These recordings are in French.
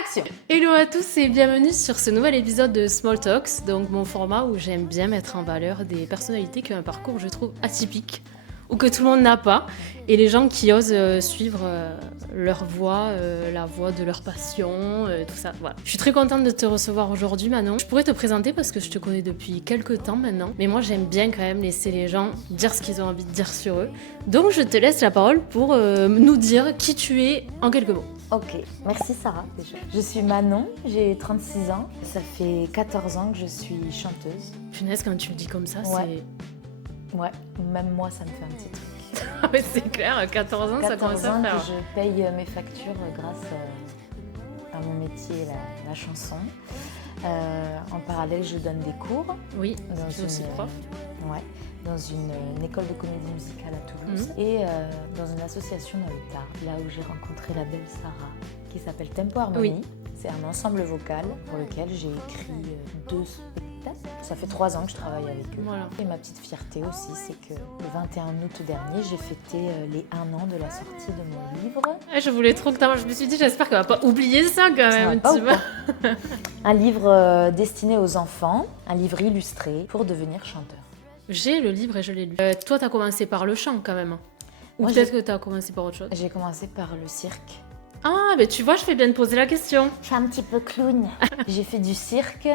Action! Hello à tous et bienvenue sur ce nouvel épisode de Small Talks, donc mon format où j'aime bien mettre en valeur des personnalités qui ont un parcours, je trouve, atypique, ou que tout le monde n'a pas, et les gens qui osent suivre leur voie, la voie de leur passion, tout ça, voilà. Je suis très contente de te recevoir aujourd'hui, Manon. Je pourrais te présenter parce que je te connais depuis quelques temps maintenant, mais moi j'aime bien quand même laisser les gens dire ce qu'ils ont envie de dire sur eux. Donc je te laisse la parole pour nous dire qui tu es en quelques mots. Ok, merci Sarah déjà. Je suis Manon, j'ai 36 ans. Ça fait 14 ans que je suis chanteuse. Punaise, quand tu le dis comme ça, Ouais. Ouais, même moi ça me fait un petit truc. Ah mais c'est clair, 14 ans, ça commence 14 à ans faire. que je paye mes factures grâce à mon métier, la chanson. En parallèle, je donne des cours. Oui, Dans je suis aussi prof. Ouais, dans une école de comédie musicale à Toulouse et dans une association dans le Tarn, là où j'ai rencontré la belle Sarah, qui s'appelle Tempo Harmonie. Oui. C'est un ensemble vocal pour lequel j'ai écrit 2 spectacles. Ça fait 3 ans que je travaille avec eux. Voilà. Et ma petite fierté aussi, c'est que le 21 août dernier, j'ai fêté les 1 an de la sortie de mon livre. Je voulais trop que t'en... Je me suis dit, j'espère qu'elle va pas oublier ça quand Ça va même, pas tu ou vois. pas Un livre destiné aux enfants, un livre illustré pour devenir chanteur. J'ai le livre et je l'ai lu. Toi, t'as commencé par le chant quand même. Ou Moi, peut-être que t'as commencé par autre chose. J'ai commencé par le cirque. Ah, mais tu vois, je fais bien de poser la question. Je suis un petit peu clown. J'ai fait du cirque.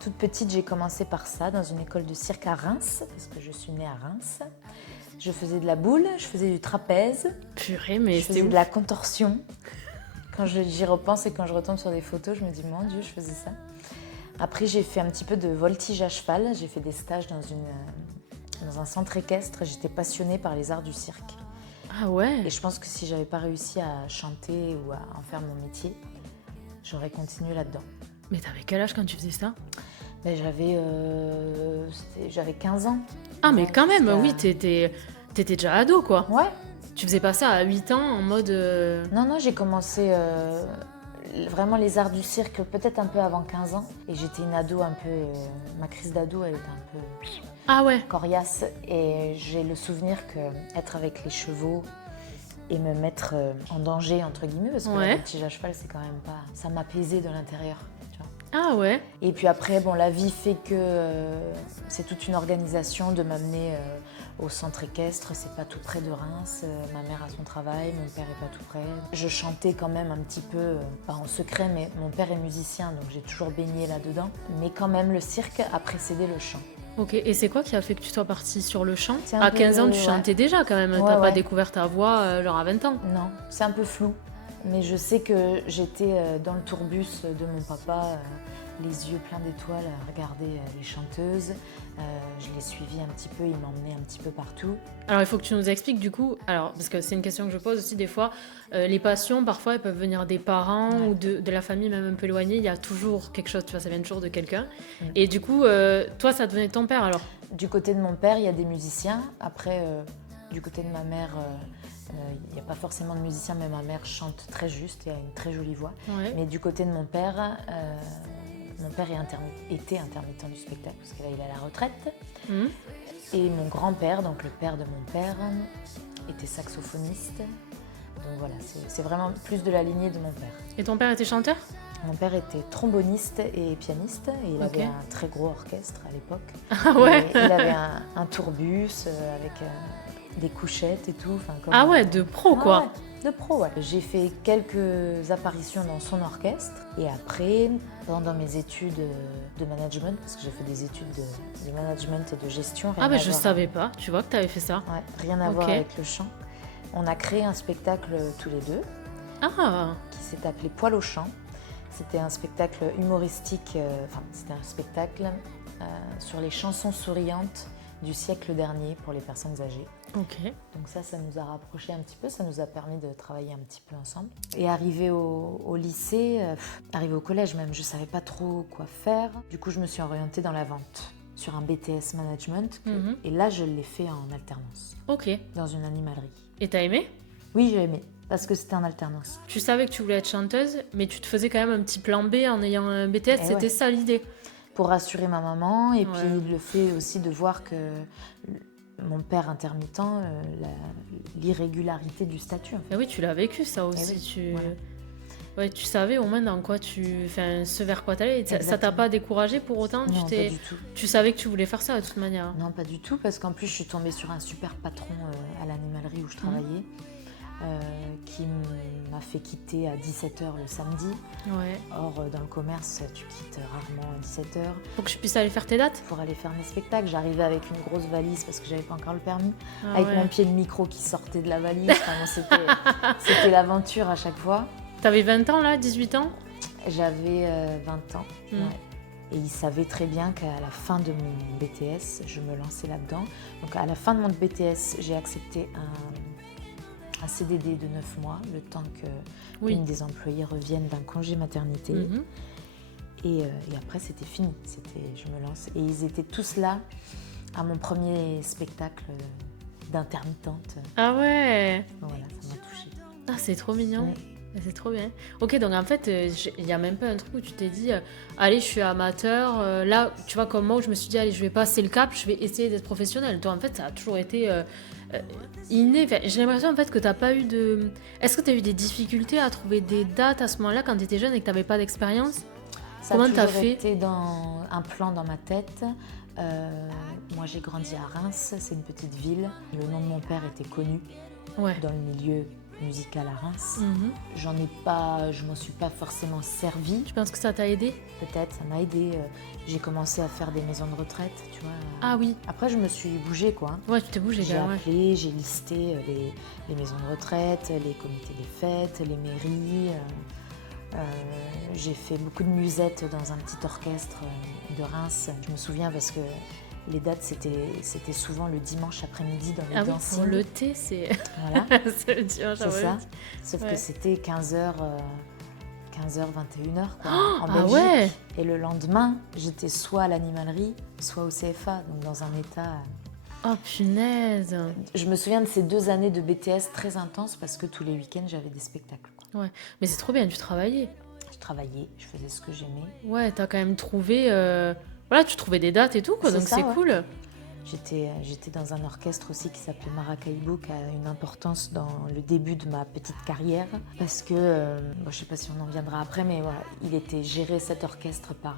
Toute petite, j'ai commencé par ça, dans une école de cirque à Reims, parce que je suis née à Reims. Je faisais de la boule, je faisais du trapèze, Purée, mais je faisais c'est de ouf. la contorsion. Quand j'y repense et quand je retombe sur des photos, je me dis, mon Dieu, je faisais ça. Après, j'ai fait un petit peu de voltige à cheval. J'ai fait des stages dans un centre équestre. J'étais passionnée par les arts du cirque. Ah ouais. Et je pense que si j'avais pas réussi à chanter ou à en faire mon métier, j'aurais continué là-dedans. Mais t'avais quel âge quand tu faisais ça? Ben, j'avais 15 ans. Ah, mais Ouais, quand même, jusqu'à- oui, t'étais déjà ado, quoi. Ouais. Tu faisais pas ça à 8 ans en mode... Non, j'ai commencé vraiment les arts du cirque peut-être un peu avant 15 ans. Et j'étais une ado un peu... ma crise d'ado, elle était un peu Ah ouais. coriace. Et j'ai le souvenir qu'être avec les chevaux et me mettre en danger, entre guillemets, parce que Ouais. la voltige à cheval, c'est quand même pas... Ça m'apaisait de l'intérieur, tu vois. Ah ouais. Et puis après, bon, la vie fait que c'est toute une organisation de m'amener au centre équestre. C'est pas tout près de Reims. Ma mère a son travail, mon père est pas tout près. Je chantais quand même un petit peu, pas en secret, mais mon père est musicien, donc j'ai toujours baigné là-dedans. Mais quand même, le cirque a précédé le chant. Ok, et c'est quoi qui a fait que tu sois partie sur le chant? C'est un À peu- 15 ans, tu ouais. chantais déjà quand même. Ouais, T'as pas ouais. découvert ta voix genre à 20 ans. Non, c'est un peu flou. Mais je sais que j'étais dans le tourbus de mon papa, les yeux pleins d'étoiles, à regarder les chanteuses. Je les suivis un petit peu, il m'emmenait un petit peu partout. Alors il faut que tu nous expliques du coup, alors parce que c'est une question que je pose aussi des fois, les passions parfois elles peuvent venir des parents Ouais. ou de la famille même un peu éloignée, il y a toujours quelque chose, tu vois, ça vient toujours de quelqu'un. Mm. Et du coup, toi ça devenait ton père alors? Du côté de mon père, il y a des musiciens. Après, du côté de ma mère, il n'y a pas forcément de musiciens, mais ma mère chante très juste et a une très jolie voix. Ouais. Mais du côté de mon père était intermittent du spectacle, parce que là, il est à la retraite. Mhm. Et mon grand-père, donc le père de mon père, était saxophoniste. Donc voilà, c'est vraiment plus de la lignée de mon père. Et ton père était chanteur? Mon père était tromboniste et pianiste, et il Ok. avait un très gros orchestre à l'époque. Ah ouais. Et il avait un tourbus avec des couchettes et tout. Ah ouais, de pro quoi. Ouais, de pro, ouais. J'ai fait quelques apparitions dans son orchestre. Et après, pendant mes études de management, parce que j'ai fait des études de management et de gestion. Ah bah à je voir- savais pas, tu vois que t'avais fait ça. Ouais, rien à voir Ok. avec le chant. On a créé un spectacle tous les deux Ah, qui s'est appelé Poil au chant. C'était un spectacle humoristique, c'était un spectacle sur les chansons souriantes du siècle dernier pour les personnes âgées. ok. Donc ça nous a rapprochés un petit peu, ça nous a permis de travailler un petit peu ensemble. Et arrivé au lycée, arrivé au collège même, je ne savais pas trop quoi faire. Du coup, je me suis orientée dans la vente sur un BTS Management. Mhm. Et là, je l'ai fait en alternance, Ok. dans une animalerie. Et t'as aimé? Oui, j'ai aimé, parce que c'était en alternance. Tu savais que tu voulais être chanteuse, mais tu te faisais quand même un petit plan B en ayant un BTS, Eh c'était ouais. ça l'idée. Pour rassurer ma maman, et Ouais. puis le fait aussi de voir que mon père intermittent, l'irrégularité du statut. En fait. Et oui, tu l'as vécu ça aussi. oui, Tu... voilà. Ouais, tu savais au moins dans quoi enfin, ce vers quoi t'allais. Ça t'a Exactement. pas découragé pour autant? Non, pas du tout. Tu savais que tu voulais faire ça de toute manière. Non, pas du tout, parce qu'en plus, je suis tombée sur un super patron à l'animalerie où je travaillais, qui m'a fait quitter à 17h le samedi. Ouais. Or, dans le commerce, tu quittes rarement à 17h. Pour que je puisse aller faire tes dates? Pour aller faire mes spectacles, j'arrivais avec une grosse valise parce que j'avais pas encore le permis, Ah avec ouais. mon pied de micro qui sortait de la valise. Enfin, bon, c'était l'aventure à chaque fois. T'avais 20 ans là, 18 ans? J'avais 20 ans. Mm. Ouais. Et il savait très bien qu'à la fin de mon BTS, je me lançais là-dedans. Donc à la fin de mon BTS, j'ai accepté un CDD de 9 mois, le temps qu'une des employées revienne d'un congé maternité. Mhm. Et après, c'était fini. Je me lance. Et ils étaient tous là à mon premier spectacle d'intermittente. Ah ouais. Voilà, ça m'a touchée. Ah, c'est trop mignon. Ouais. C'est trop bien. Ok, donc en fait, il n'y a même pas un truc où tu t'es dit, allez, je suis amateur. Là, tu vois, comme moi, où je me suis dit, allez, je vais passer le cap, je vais essayer d'être professionnelle. Toi, en fait, ça a toujours été inné. Enfin, j'ai l'impression, en fait, que tu n'as pas eu de... Est-ce que tu as eu des difficultés à trouver des dates à ce moment-là, quand tu étais jeune et que tu n'avais pas d'expérience? Comment t'as fait? fait? C'était dans un plan dans ma tête. Moi, j'ai grandi à Reims, c'est une petite ville. Le nom de mon père était connu Ouais. dans le milieu musical à Reims. Mhm. Je m'en suis pas forcément servie. Tu penses que ça t'a aidé? Peut-être, ça m'a aidé. J'ai commencé à faire des maisons de retraite, tu vois. Ah oui. Après, je me suis bougée, quoi. Ouais, tu t'es bougé J'ai quand même. Ouais. appelé, j'ai listé les maisons de retraite, les comités des fêtes, les mairies. J'ai fait beaucoup de musettes dans un petit orchestre de Reims. Je me souviens parce que les dates, c'était souvent le dimanche après-midi dans les Ah oui, dancing. pour le thé, c'est... Voilà, c'est le dimanche c'est ça. après-midi. Sauf Ouais. que c'était 15h, 21h quoi, en Ah Belgique. ouais. Et le lendemain, j'étais soit à l'animalerie, soit au CFA, donc dans un état... Oh punaise. Je me souviens de ces 2 années de BTS très intenses parce que tous les week-ends, j'avais des spectacles, quoi. Ouais. Mais c'est trop bien, tu travaillais. Je travaillais, je faisais ce que j'aimais. Ouais, t'as quand même trouvé... Voilà, tu trouvais des dates et tout, quoi, C'est donc ça, c'est ouais. cool. J'étais dans un orchestre aussi qui s'appelait Maracaibo, qui a une importance dans le début de ma petite carrière. Parce que, bon, je ne sais pas si on en viendra après, mais voilà, il était géré cet orchestre par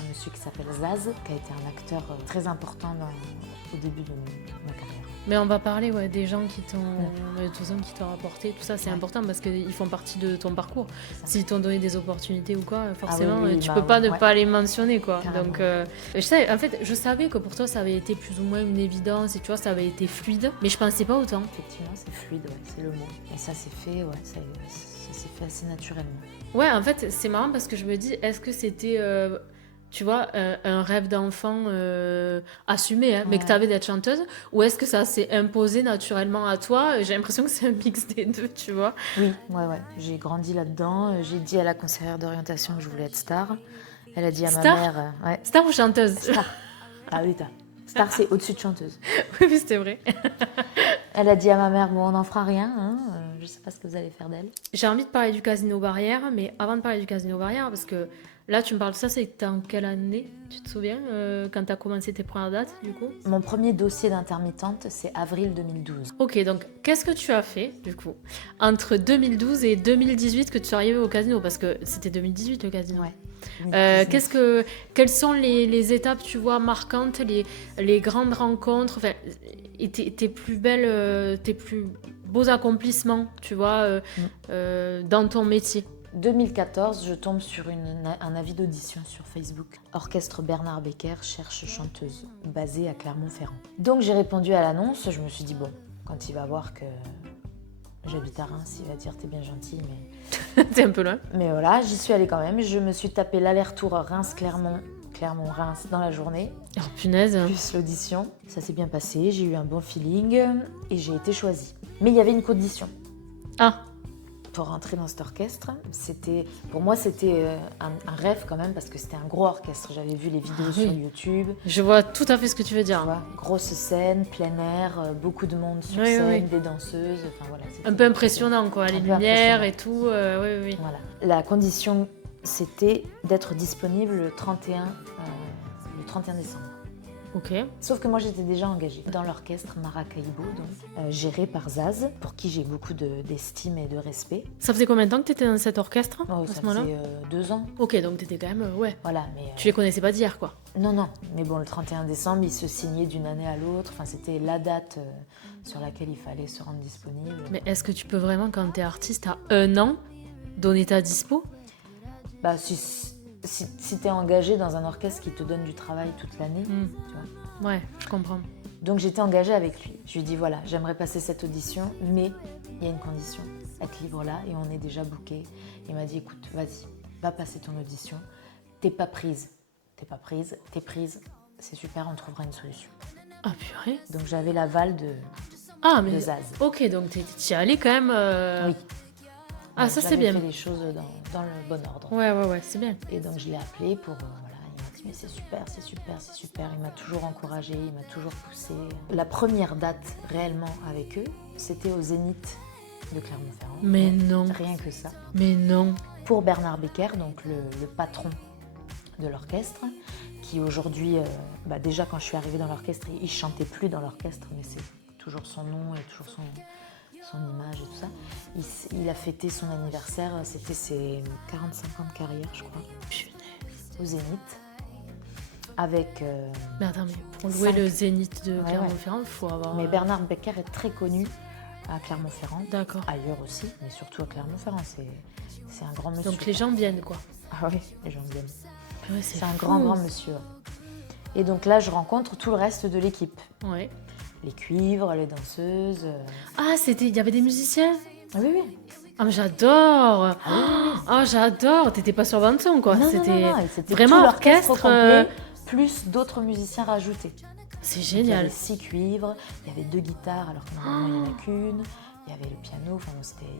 un monsieur qui s'appelle Zaz, qui a été un acteur très important au début de ma carrière. Mais on va parler des gens qui t'ont... de tous hommes qui t'ont rapporté, tout ça, c'est Ouais. important parce qu'ils font partie de ton parcours. C'est ça. S'ils t'ont donné des opportunités ou quoi, forcément, oui, tu bah peux pas ne ouais. pas les mentionner, quoi. Carrément. Donc, je savais que pour toi, ça avait été plus ou moins une évidence et tu vois, ça avait été fluide, mais je pensais pas autant. Effectivement, c'est fluide, ouais, c'est le mot. Et ça s'est fait, ça s'est fait assez naturellement. Ouais, en fait, c'est marrant parce que je me dis, est-ce que c'était, tu vois, un rêve d'enfant assumé, hein, mais que Ouais. tu avais d'être chanteuse, ou est-ce que ça s'est imposé naturellement à toi? J'ai l'impression que c'est un mix des deux, tu vois. Oui, ouais. J'ai grandi là-dedans. J'ai dit à la conseillère d'orientation que je voulais être star. Elle a dit à Star ma mère... ouais, Star ou chanteuse? star. Ah oui, star, c'est au-dessus de chanteuse. Oui, mais c'était vrai. Elle a dit à ma mère, bon, on n'en fera rien, hein, je sais pas ce que vous allez faire d'elle. J'ai envie de parler du Casino Barrière, mais avant de parler du Casino Barrière, parce que là, tu me parles de ça, c'était en quelle année? Tu te souviens, quand tu as commencé tes premières dates, du coup? Mon premier dossier d'intermittente, c'est avril 2012. Ok, donc qu'est-ce que tu as fait, du coup, entre 2012 et 2018 que tu es arrivé au Casino? Parce que c'était 2018 le Casino. Ouais. Quelles sont les étapes, tu vois, marquantes, les grandes rencontres, enfin, et tes plus belles, tes plus beaux accomplissements, tu vois, dans ton métier? 2014, je tombe sur un avis d'audition sur Facebook. Orchestre Bernard Becker cherche chanteuse, basée à Clermont-Ferrand. Donc j'ai répondu à l'annonce, je me suis dit, bon, quand il va voir que j'habite à Reims, il va dire, t'es bien gentil, mais... T'es un peu loin. Mais voilà, j'y suis allée quand même. Je me suis tapé l'aller-retour Reims-Clermont, Clermont-Reims dans la journée, Oh punaise. plus l'audition. Ça s'est bien passé, j'ai eu un bon feeling et j'ai été choisie. Mais il y avait une condition. Ah, Pour rentrer dans cet orchestre, pour moi c'était un rêve quand même parce que c'était un gros orchestre. J'avais vu les vidéos oui. sur YouTube. je vois tout à fait ce que tu veux Tu dire. vois, grosse scène, plein air, beaucoup de monde sur Oui, scène, oui. des danseuses. Enfin, voilà, c'était- Un peu impressionnant, quoi, les Un peu lumières impressionnant. et tout. Oui. Voilà. La condition, c'était d'être disponible le 31 décembre. Ok. Sauf que moi, j'étais déjà engagée dans l'orchestre Maracaibo, donc, géré par Zaz, pour qui j'ai beaucoup d'estime et de respect. Ça faisait combien de temps que tu étais dans cet orchestre Oh, à ça ce moment-là? faisait 2 ans. Ok, donc tu étais quand même... ouais. Voilà, mais... Tu les connaissais pas d'hier, quoi. Non, mais bon, le 31 décembre, il se signait d'une année à l'autre. Enfin, c'était la date sur laquelle il fallait se rendre disponible. Mais est-ce que tu peux vraiment, quand t'es artiste, à 1 an, donner ta dispo? Bah, si t'es engagé dans un orchestre qui te donne du travail toute l'année, tu vois. Ouais, je comprends. Donc j'étais engagée avec lui. Je lui ai dit voilà, j'aimerais passer cette audition, mais il y a une condition, être libre là et on est déjà booké. Il m'a dit écoute, vas-y, va passer ton audition. T'es pas prise, t'es prise, c'est super, on trouvera une solution. Ah purée. Donc j'avais l'aval de Zaz. Ok, donc t'y allais quand même... Oui. Ah, Donc, ça c'est bien. J'avais fait les choses dans le bon ordre. Ouais, c'est bien. Et donc je l'ai appelé pour... voilà, il m'a dit mais c'est super. Il m'a toujours encouragée, il m'a toujours poussée. La première date réellement avec eux, c'était au Zénith de Clermont-Ferrand. Mais Donc, non. Rien que ça. Mais non. Pour Bernard Becker, donc le patron de l'orchestre, qui aujourd'hui, déjà quand je suis arrivée dans l'orchestre, il ne chantait plus dans l'orchestre, mais c'est toujours son nom et toujours son image et tout ça. Il a fêté son anniversaire, c'était ses 45 ans de carrière, je crois. Punaise. Au Zénith. Avec... Mais attends, mais pour louer 5. le Zénith de Ouais, Clermont-Ferrand, il faut avoir... Mais Bernard Becker est très connu à Clermont-Ferrand. D'accord. Ailleurs aussi, mais surtout à Clermont-Ferrand. C'est un grand monsieur. Donc les gens viennent, quoi. Ah oui, les gens viennent. Ouais, C'est un grand monsieur. Et donc là, je rencontre tout le reste de l'équipe. Ouais. Les cuivres, les danseuses. Ah, il y avait des musiciens? Ah oui. Ah, mais j'adore! Ah, Ah, j'adore! T'étais pas sur bande-son, quoi. Non, C'était c'était vraiment tout l'orchestre orchestre. complet, plus d'autres musiciens rajoutés. C'est Donc, il y génial. avait 6 cuivres, il y avait 2 guitares alors que normalement il n'y en a qu'une. Il y avait le piano,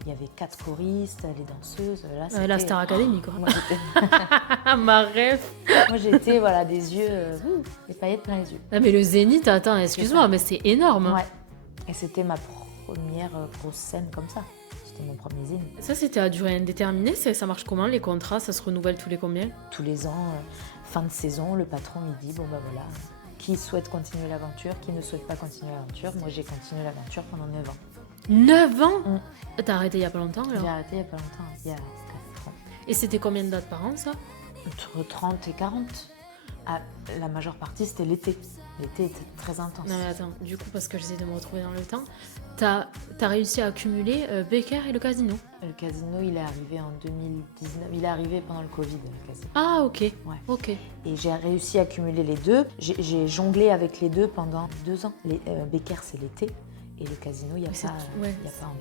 il y avait 4 choristes, les danseuses. Là, La Star Academy, quoi. Moi, j'étais... Ma rêve! Moi, j'étais, voilà, des yeux, des paillettes plein les yeux. Ah, mais le Zénith, attends, excuse-moi, mais c'est énorme. Ouais. Et c'était ma première grosse scène comme ça. C'était mon premier Zénith. Ça, c'était à durée indéterminée. Ça marche comment, les contrats? Ça se renouvelle tous les combien? Tous les ans, fin de saison, le patron, il dit, bon, bah voilà, qui souhaite continuer l'aventure, qui ne souhaite pas continuer l'aventure. Moi, j'ai continué l'aventure pendant 9 ans. 9 ans? T'as arrêté il y a pas longtemps, alors? J'ai arrêté il y a pas longtemps, il y a 4 ans. Et c'était combien de dates par an, ça? Entre 30 et 40. Ah, la majeure partie, c'était l'été. L'été était très intense. Non mais attends, du coup, parce que j'essaie de me retrouver dans le temps, t'as réussi à accumuler Becker et le casino. Le casino, il est arrivé en 2019. Il est arrivé pendant le Covid, le casino. Ah, ok. Ouais. Ok. Et j'ai réussi à cumuler les deux. J'ai jonglé avec les deux pendant 2 ans. Becker, c'est l'été. Et le casino, il n'y a, pas en mai.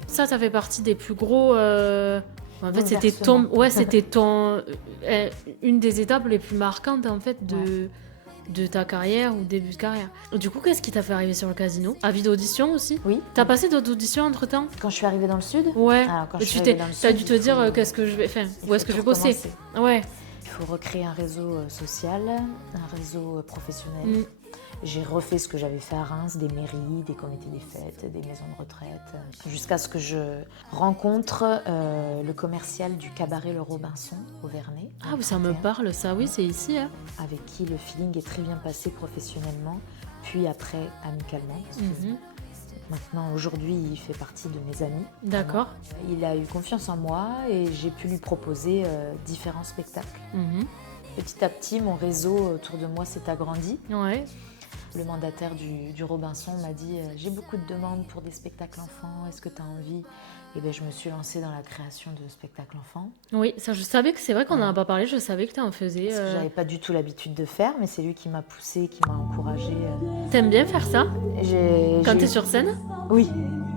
Ça fait partie des plus gros... En fait, c'était une des étapes les plus marquantes, en fait, de ta carrière ou début de carrière. Du coup, qu'est-ce qui t'a fait arriver sur le casino? Avis d'audition aussi? Oui. T'as passé d'autres auditions entre-temps? Quand je suis arrivée dans le sud? Ouais. Alors, quand Et je suis arrivée dans le t'as sud, dû te dire qu'est-ce que je vais faire? Où est-ce que je vais bosser? Ouais. Il faut recréer un réseau social, un réseau professionnel. J'ai refait ce que j'avais fait à Reims, des mairies, des comités des fêtes, des maisons de retraite, jusqu'à ce que je rencontre le commercial du cabaret Le Robinson au Vernet. Ah oui, ça me parle, ça, oui, c'est ici. Hein. Avec qui le feeling est très bien passé professionnellement, puis après amicalement. Parce que maintenant, aujourd'hui, il fait partie de mes amis. D'accord. Il a eu confiance en moi et j'ai pu lui proposer différents spectacles. Petit à petit, mon réseau autour de moi s'est agrandi. Ouais. Le mandataire du Robinson m'a dit « J'ai beaucoup de demandes pour des spectacles enfants, est-ce que tu as envie ?» Et bien, je me suis lancée dans la création de spectacles enfants. Oui, ça, je savais que c'est vrai qu'on n'en a pas parlé, je savais que tu en faisais. Parce que je n'avais pas du tout l'habitude de faire, mais c'est lui qui m'a poussée, qui m'a encouragée. T'aimes bien faire ça? Quand t'es sur scène? Oui,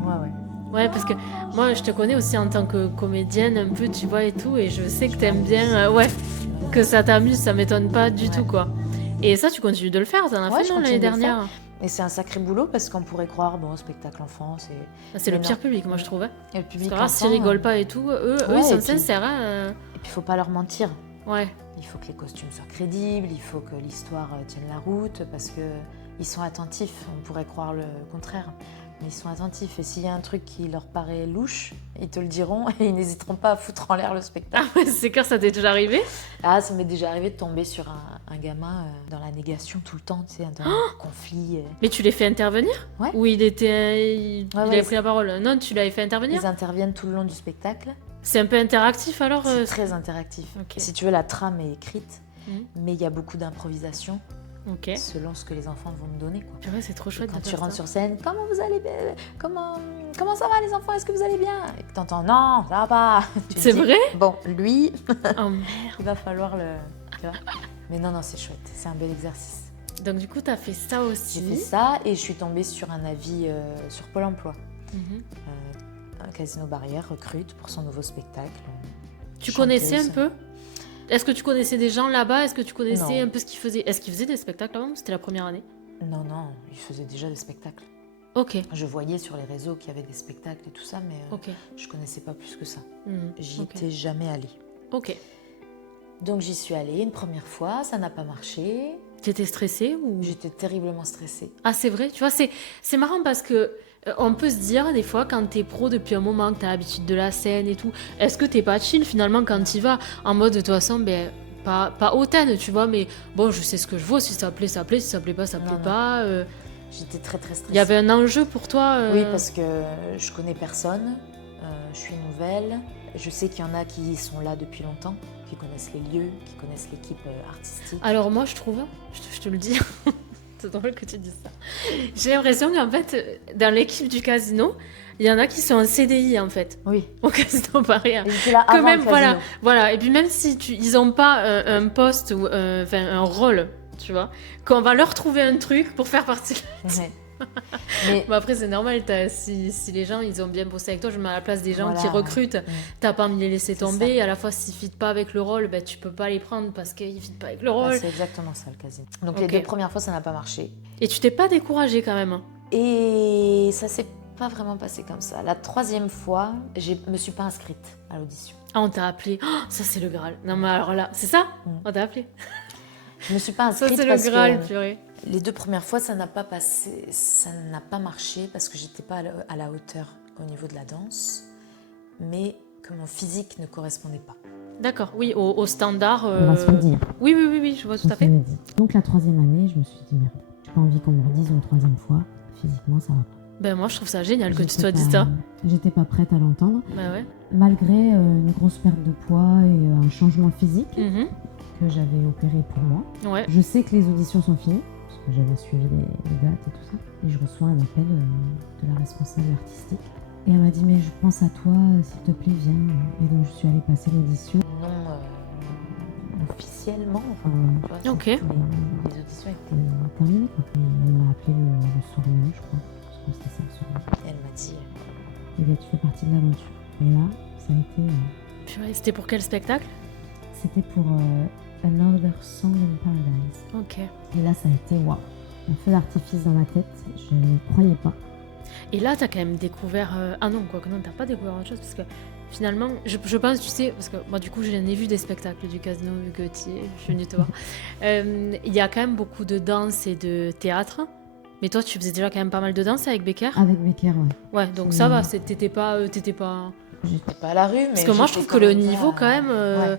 ouais. Ouais, parce que moi, je te connais aussi en tant que comédienne, un peu, tu vois, et tout, et je sais que t'aimes bien, que ça t'amuse, ça m'étonne pas du tout, quoi. Et ça, tu continues de le faire, t'en as fait, non, l'année dernière? Et c'est un sacré boulot, parce qu'on pourrait croire, bon, spectacle enfant, c'est le pire public, moi, je trouve. Et le public parce que s'ils rigolent pas et tout, eux, ils sont sincères. Et puis, il faut pas leur mentir. Ouais. Il faut que les costumes soient crédibles, il faut que l'histoire tienne la route, parce qu'ils sont attentifs, on pourrait croire le contraire. Mais ils sont attentifs. Et s'il y a un truc qui leur paraît louche, ils te le diront et ils n'hésiteront pas à foutre en l'air le spectacle. Ah ouais, c'est clair, ça t'est déjà arrivé? Ah, ça m'est déjà arrivé de tomber sur un gamin dans la négation tout le temps, tu sais, dans un conflit. Mais tu les fais intervenir? Ouais. Ou il avait pris la parole? Non, tu l'avais fait intervenir? Ils interviennent tout le long du spectacle. C'est un peu interactif alors? C'est très interactif. Ok. Si tu veux, la trame est écrite, Mhm. mais il y a beaucoup d'improvisation Ok. selon ce que les enfants vont me donner, quoi. Purée, c'est trop chouette. Quand de tu faire rentres ça. sur scène, comment vous allez bien? Comment ça va les enfants? Est-ce que vous allez bien? Et que t'entends non, ça va pas. Tu te C'est dis, vrai? Bon, lui, Oh merde. il va falloir le. Tu vois. Mais non, c'est chouette. C'est un bel exercice. Donc du coup, t'as fait ça aussi. J'ai fait ça et je suis tombée sur un avis sur Pôle emploi. Mhm. Un Casino Barrière recrute pour son nouveau spectacle. Tu Chanteuse. connaissais un peu? Est-ce que tu connaissais des gens là-bas? Est-ce que tu connaissais Non. un peu ce qu'ils faisaient? Est-ce qu'ils faisaient des spectacles avant ou c'était la première année? Non, il faisait déjà des spectacles. Ok. Je voyais sur les réseaux qu'il y avait des spectacles et tout ça, mais Ok. je connaissais pas plus que ça. Mhm. J'y Ok. étais jamais allée. Ok. Donc j'y suis allée une première fois, ça n'a pas marché. T'étais stressée ou? J'étais terriblement stressée. Ah, c'est vrai, tu vois, c'est marrant parce que on peut se dire des fois quand t'es pro depuis un moment, que t'as l'habitude de la scène et tout, est-ce que t'es pas chill finalement quand t'y vas en mode de toute façon, ben, pas hautaine, tu vois, mais bon, je sais ce que je vaux, si ça plaît, ça plaît, si ça plaît pas, ça plaît Non. pas. J'étais très très stressée. Il y avait un enjeu pour toi Oui, parce que je connais personne, je suis nouvelle. Je sais qu'il y en a qui sont là depuis longtemps, qui connaissent les lieux, qui connaissent l'équipe artistique. Alors moi, je trouve, je te le dis, c'est drôle que tu dises ça. J'ai l'impression qu'en fait, dans l'équipe du casino, il y en a qui sont en CDI en fait, Oui. au casino Paris. Et j'étais là Que avant même, le casino. voilà. Et puis même si ils n'ont pas un poste ou un rôle, tu vois, qu'on va leur trouver un truc pour faire partie. Ouais. Mais Bon, après, c'est normal, si les gens ils ont bien bossé avec toi, je me mets à la place des gens Voilà. qui recrutent, t'as pas envie de les laisser C'est tomber, ça. et à la fois s'ils ne fitent pas avec le rôle, ben, tu peux pas les prendre parce qu'ils ne fitent pas avec le bah, rôle. c'est exactement ça le casino. Donc Ok. les 2 premières fois, ça n'a pas marché. Et tu t'es pas découragée quand même. Et ça s'est pas vraiment passé comme ça. La 3e fois, je me suis pas inscrite à l'audition. Ah, on t'a appelé. Oh, ça, c'est le Graal. Non, mais alors là, c'est ça? On t'a appelé. Je me suis pas Ça, inscrite c'est le parce Graal, que purée. les 2 premières fois, ça n'a pas passé, ça n'a pas marché parce que j'étais pas à la hauteur au niveau de la danse, mais que mon physique ne correspondait pas. D'accord, oui, au standard. On va se le dire. Oui, je vois tout à On se fait. le dit. Donc la 3e année, je me suis dit merde, j'ai pas envie qu'on me redise une 3e fois. Physiquement, ça va pas. Ben, moi, je trouve ça génial que tu te J'étais sois dit pas- ça. J'étais pas prête à l'entendre. Ben ouais. Malgré une grosse perte de poids et un changement physique Mhm. que j'avais opéré pour moi. Ouais. Je sais que les auditions sont finies, parce que j'avais suivi les dates et tout ça. Et je reçois un appel de la responsable artistique. Et elle m'a dit, mais je pense à toi, s'il te plaît, viens. Et donc je suis allée passer l'audition. Non officiellement, enfin, Enfin, tu vois, Ok. les auditions étaient... c'était terminé, quoi. Et elle m'a appelé le soir même, je crois. Je crois que c'était ça le soir même. Elle m'a dit, Et bien, tu fais partie de l'aventure. Et là, ça a été... Purée, c'était pour quel spectacle? c'était pour Another Song in Paradise. Ok. Et là, ça a été waouh. Un feu d'artifice dans ma tête, je ne croyais pas. Et là, t'as quand même découvert. Ah non, quoi que non, t'as pas découvert autre chose parce que finalement, je pense, tu sais, parce que moi, du coup, j'en ai vu des spectacles du casino, vu que je suis venue te voir. Il y a quand même beaucoup de danse et de théâtre. Mais toi, tu faisais déjà quand même pas mal de danse avec Becker. Avec Becker, ouais. Ouais, donc ça va, t'étais pas. j'étais pas à la rue, mais... Parce que moi, je trouve que le niveau, quand même. Ouais.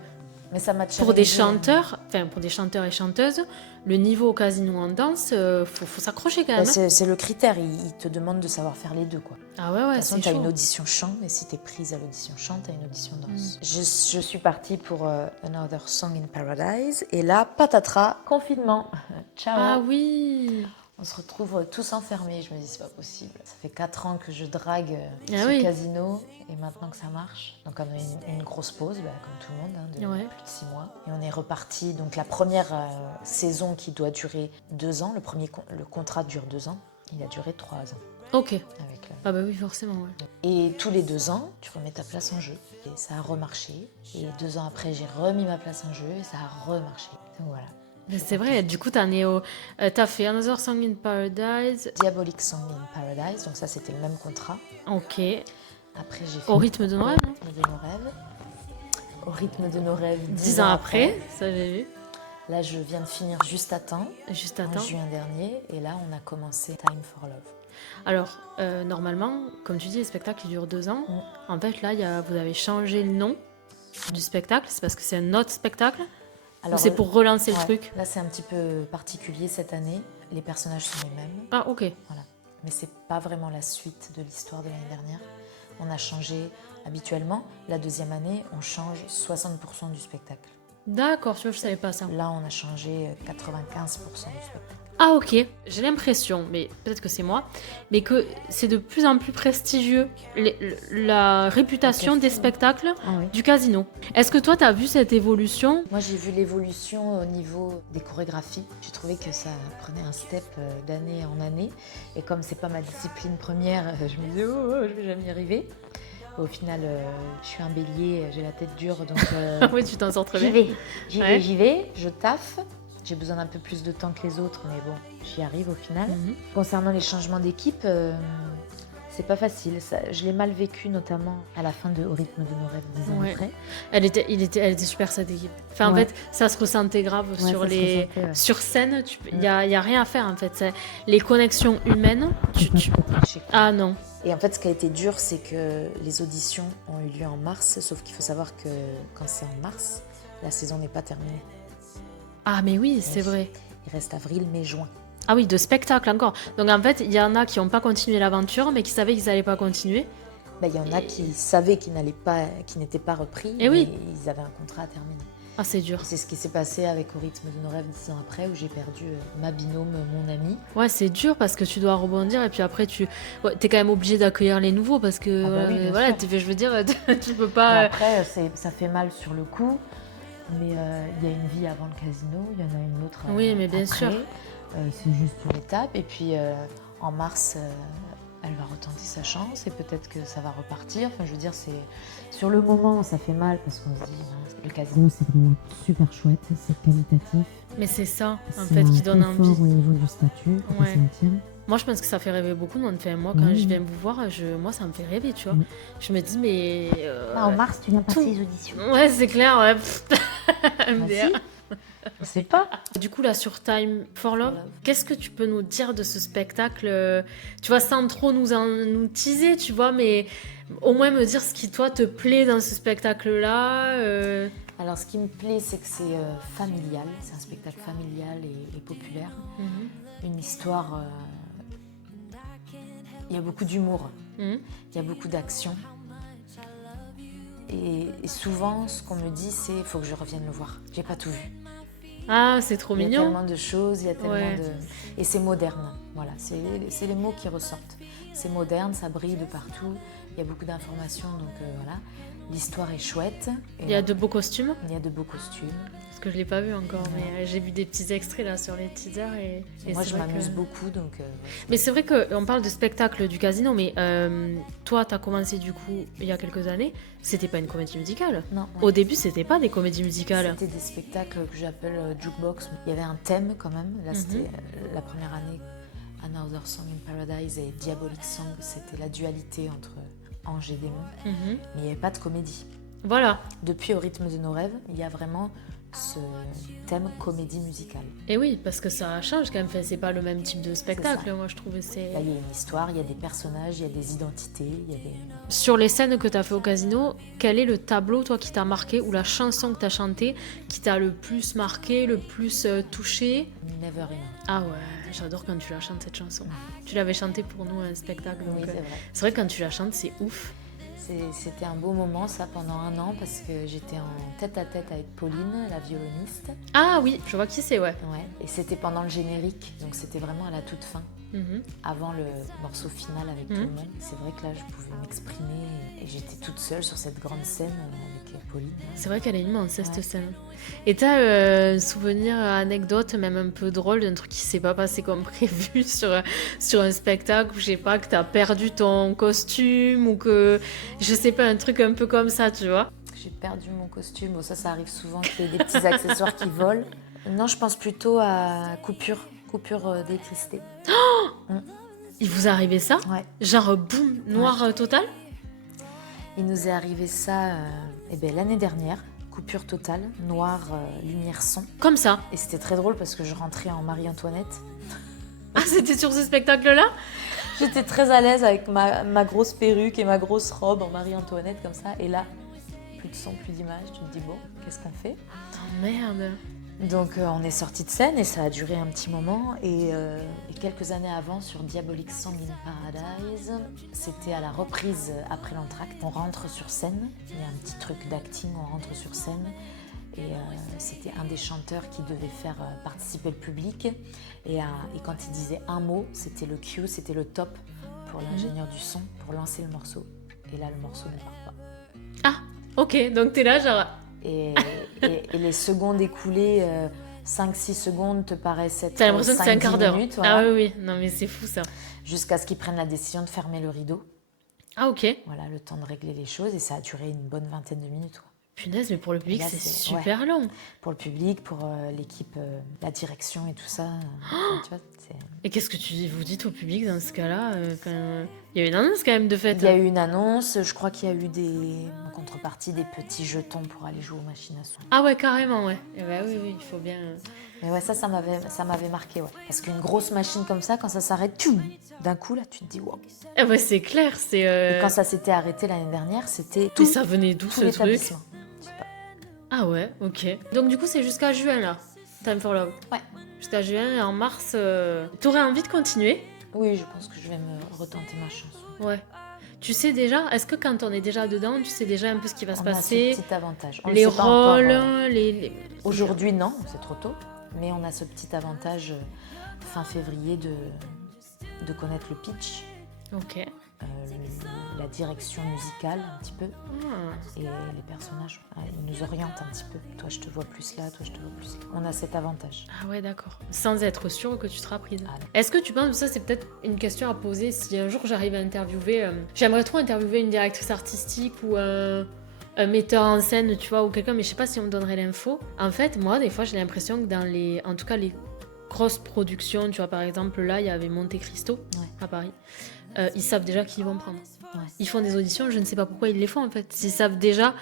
Mais ça m'a Pour des challengée. chanteurs, enfin pour des chanteurs et chanteuses, le niveau au casino en danse, faut s'accrocher quand Bah, même. hein. c'est le critère, il te demande de savoir faire les deux, quoi. Ah ouais, De ouais, toute façon, c'est tu as chaud. une audition chant, et si tu es prise à l'audition chant, tu as une audition danse. Je suis partie pour Another Song in Paradise, et là, patatras, confinement. Ciao. Ah oui. On se retrouve tous enfermés. Je me dis, c'est pas possible. Ça fait 4 ans que je drague Ah ce oui. casino, et maintenant que ça marche. Donc, on a une grosse pause, comme tout le monde, hein, de Ouais. plus de 6 mois. Et on est reparti. Donc, la première saison qui doit durer 2 ans, le contrat dure 2 ans, il a duré 3 ans. Ok. Avec Ah bah oui, forcément, ouais. Et tous les 2 ans, tu remets ta place en jeu. Et ça a remarché. Et 2 ans après, j'ai remis ma place en jeu et ça a remarché. Donc voilà. Mais c'est vrai, du coup, t'as fait Another Song in Paradise. Diabolic Song in Paradise, donc ça c'était le même contrat. Ok. Après j'ai fait Au rythme de nos rêves, non? de nos rêves. Au rythme de nos rêves. 10 ans après, ça j'ai vu. Là je viens de finir Juste à temps, Juste en attends. juin dernier. Et là on a commencé Time for Love. Alors, normalement, comme tu dis, les spectacles ils durent 2 ans. En fait, là, vous avez changé le nom du spectacle. C'est parce que c'est un autre spectacle ou c'est pour relancer le truc? Là, c'est un petit peu particulier cette année. Les personnages sont les mêmes. Ah, ok. Voilà. Mais c'est pas vraiment la suite de l'histoire de l'année dernière. On a changé habituellement. La deuxième année, on change 60% du spectacle. D'accord, tu vois, je savais pas ça. Là, on a changé 95% du spectacle. Ah, ok. J'ai l'impression, mais peut-être que c'est moi, mais que c'est de plus en plus prestigieux la réputation des spectacles du Casino. Est-ce que toi, tu as vu cette évolution? Moi, j'ai vu l'évolution au niveau des chorégraphies. J'ai trouvé que ça prenait un step d'année en année. Et comme c'est pas ma discipline première, je me disais, je vais jamais y arriver. Au final, je suis un bélier, j'ai la tête dure, donc Oui, tu t'en sors très bien. j'y vais, je taffe. J'ai besoin d'un peu plus de temps que les autres, mais bon, j'y arrive au final. Concernant les changements d'équipe, c'est pas facile. Ça, je l'ai mal vécu, notamment à la fin de Au rythme de nos rêves 10 ans après. Elle était super cette équipe. Enfin, en fait, ça se ressentait grave sur scène. Il y a rien à faire en fait. Les connexions humaines. Ah non. Et en fait, ce qui a été dur, c'est que les auditions ont eu lieu en mars, sauf qu'il faut savoir que quand c'est en mars, la saison n'est pas terminée. Ah mais oui, c'est vrai. Il reste avril, mai, juin. Ah oui, de spectacle encore. Donc en fait, il y en a qui n'ont pas continué l'aventure, mais qui savaient qu'ils n'allaient pas continuer. Il y en a qui savaient qu'ils n'étaient pas repris, mais ils avaient un contrat à terminer. Ah, c'est dur. Et c'est ce qui s'est passé avec Au rythme de nos rêves 10 ans après, où j'ai perdu ma binôme, mon amie. Ouais, c'est dur parce que tu dois rebondir et puis après tu t'es quand même obligé d'accueillir les nouveaux parce que voilà, je veux dire, tu peux pas. Mais après, ça fait mal sur le coup. Mais il y a une vie avant le Casino, il y en a une autre oui, mais bien sûr. C'est juste une étape. Et puis en mars, elle va retenter sa chance et peut-être que ça va repartir. Enfin, je veux dire, sur le moment, ça fait mal parce qu'on se dit, le Casino, c'est vraiment super chouette, c'est qualitatif. Mais c'est ça, en fait, qui donne envie. Au niveau du statut, faut pas se mentir. Moi, je pense que ça fait rêver beaucoup de monde. Enfin, moi, quand je viens vous voir, moi, ça me fait rêver, tu vois. Je me dis, mais... en mars, tu viens passer les auditions. Ouais, c'est clair, ouais. MDR. Je sais pas. Du coup, là, sur Time for Love, qu'est-ce que tu peux nous dire de ce spectacle? Tu vois, sans trop nous teaser, tu vois, mais au moins me dire ce qui, toi, te plaît dans ce spectacle-là. Alors, ce qui me plaît, c'est que c'est familial. C'est un spectacle familial et populaire. Une histoire... Il y a beaucoup d'humour, il y a beaucoup d'action. Et souvent, ce qu'on me dit, c'est qu'il faut que je revienne le voir. J'ai pas tout vu. Ah, c'est trop mignon. Il y a tellement de choses, il y a tellement de... Et c'est moderne, voilà. C'est les mots qui ressortent. C'est moderne, ça brille de partout. Il y a beaucoup d'informations, donc voilà. L'histoire est chouette. Il y a de beaux costumes. Il y a de beaux costumes. Parce que je ne l'ai pas vu encore, mais j'ai vu des petits extraits là sur les teasers. Et moi, je m'amuse beaucoup. Donc, mais c'est vrai qu'on parle de spectacle du Casino, mais toi, tu as commencé du coup il y a quelques années. C'était pas une comédie musicale. Non. Au début, c'était pas des comédies musicales. C'était des spectacles que j'appelle jukebox. Il y avait un thème quand même. Là, c'était la première année. Another Song in Paradise et Diabolic Song. C'était la dualité entre ange et démon. Mais il n'y avait pas de comédie. Voilà. Depuis Au rythme de nos rêves, il y a vraiment ce thème comédie musicale. Et oui, parce que ça change quand même. Enfin, c'est pas le même type de spectacle, moi je trouve. Là, il y a une histoire, il y a des personnages, il y a des identités. Il y a des... Sur les scènes que tu as fait au Casino, quel est le tableau, toi, qui t'a marqué, ou la chanson que tu as chantée, qui t'a le plus marqué, le plus touché? Never Enough. Ah ouais, j'adore quand tu la chantes, cette chanson. Tu l'avais chantée pour nous à un spectacle. Oui, donc, c'est vrai. C'est vrai que quand tu la chantes, c'est ouf. C'était un beau moment, ça, pendant 1 an, parce que j'étais en tête-à-tête avec Pauline, la violoniste. Ah oui, je vois qui c'est, ouais. Et c'était pendant le générique, donc c'était vraiment à la toute fin, avant le morceau final avec tout le monde. C'est vrai que là, je pouvais m'exprimer, et j'étais toute seule sur cette grande scène avec Pauline. C'est vrai qu'elle est immense, cette scène. Et t'as un souvenir, anecdote, même un peu drôle, d'un truc qui s'est pas passé comme prévu sur un spectacle, ou je sais pas, que t'as perdu ton costume, ou que, je sais pas, un truc un peu comme ça, tu vois? J'ai perdu mon costume, bon, ça arrive souvent qu'il y ait des petits accessoires qui volent. Non, je pense plutôt à coupure d'électricité. Il vous est arrivé ça? Ouais. Genre boum, noir total? Il nous est arrivé ça l'année dernière. Coupure totale, noir, lumière son. Comme ça. Et c'était très drôle parce que je rentrais en Marie-Antoinette. Ah, c'était sur ce spectacle-là? J'étais très à l'aise avec ma grosse perruque et ma grosse robe en Marie-Antoinette comme ça. Et là, plus de son, plus d'image. Tu te dis, bon, qu'est-ce qu'on fait? Oh merde. Donc on est sorti de scène et ça a duré un petit moment. Et quelques années avant, sur Diabolic Song in Paradise, c'était à la reprise après l'entracte. On rentre sur scène, il y a un petit truc d'acting, on rentre sur scène. Et c'était un des chanteurs qui devait faire participer le public. Et quand il disait un mot, c'était le cue, c'était le top pour l'ingénieur du son, pour lancer le morceau. Et là, le morceau ne part pas. Ah, ok, donc t'es là genre... Et les secondes écoulées, 5-6 secondes te paraissent être T'as l'impression que c'est un quart d'heure. minutes, voilà, Ah oui, non mais c'est fou ça. jusqu'à ce qu'ils prennent la décision de fermer le rideau. Ah ok. Voilà, le temps de régler les choses et ça a duré une bonne vingtaine de minutes, quoi. Punaise, mais pour le public, Là, c'est c'est- super long. Pour le public, pour l'équipe, la direction et tout ça. Tu vois, Et qu'est-ce que vous dites au public dans ce cas-là Il y a une annonce quand même de fait. il y a eu une annonce, je crois qu'il y a eu en contrepartie des petits jetons pour aller jouer aux machines à son. Ah ouais, carrément, ouais. Eh ben oui, il faut bien... Mais ouais, ça m'avait marqué, ouais. Parce qu'une grosse machine comme ça, quand ça s'arrête, tchoum, d'un coup, là, tu te dis, wow. Eh ben c'est clair, c'est... Et quand ça s'était arrêté l'année dernière, c'était Mais ça venait d'où tout ce truc? l'établissement. Je sais pas. Ah ouais, ok. Donc du coup, c'est jusqu'à juin là, Time for Love. Ouais. Jusqu'à juin et en mars, t'aurais envie de continuer? Oui, je pense que je vais me retenter ma chance. Ouais. Tu sais déjà, est-ce que quand on est déjà dedans, tu sais déjà un peu ce qui va se On passer? a ce petit avantage. On le Les sait pas encore, rôles, Aujourd'hui, non, c'est trop tôt. Mais on a ce petit avantage fin février de connaître le pitch, Ok. la direction musicale un petit peu Ah. et les personnages. Ils nous orientent un petit peu. Toi, je te vois plus là, toi, je te vois plus là. On a cet avantage. Ah ouais, d'accord. Sans être sûr que tu seras prise. Ah non. Est-ce que tu penses, ça c'est peut-être une question à poser, si un jour j'arrive à interviewer, j'aimerais trop interviewer une directrice artistique ou un metteur en scène, tu vois, ou quelqu'un, mais je sais pas si on me donnerait l'info. En fait, moi, des fois, j'ai l'impression que en tout cas, les grosses productions, tu vois, par exemple, là, il y avait Monte Cristo à Paris. Ils savent déjà qui ils vont prendre. Ouais. Ils font des auditions, je ne sais pas pourquoi ils les font en fait. Ils savent déjà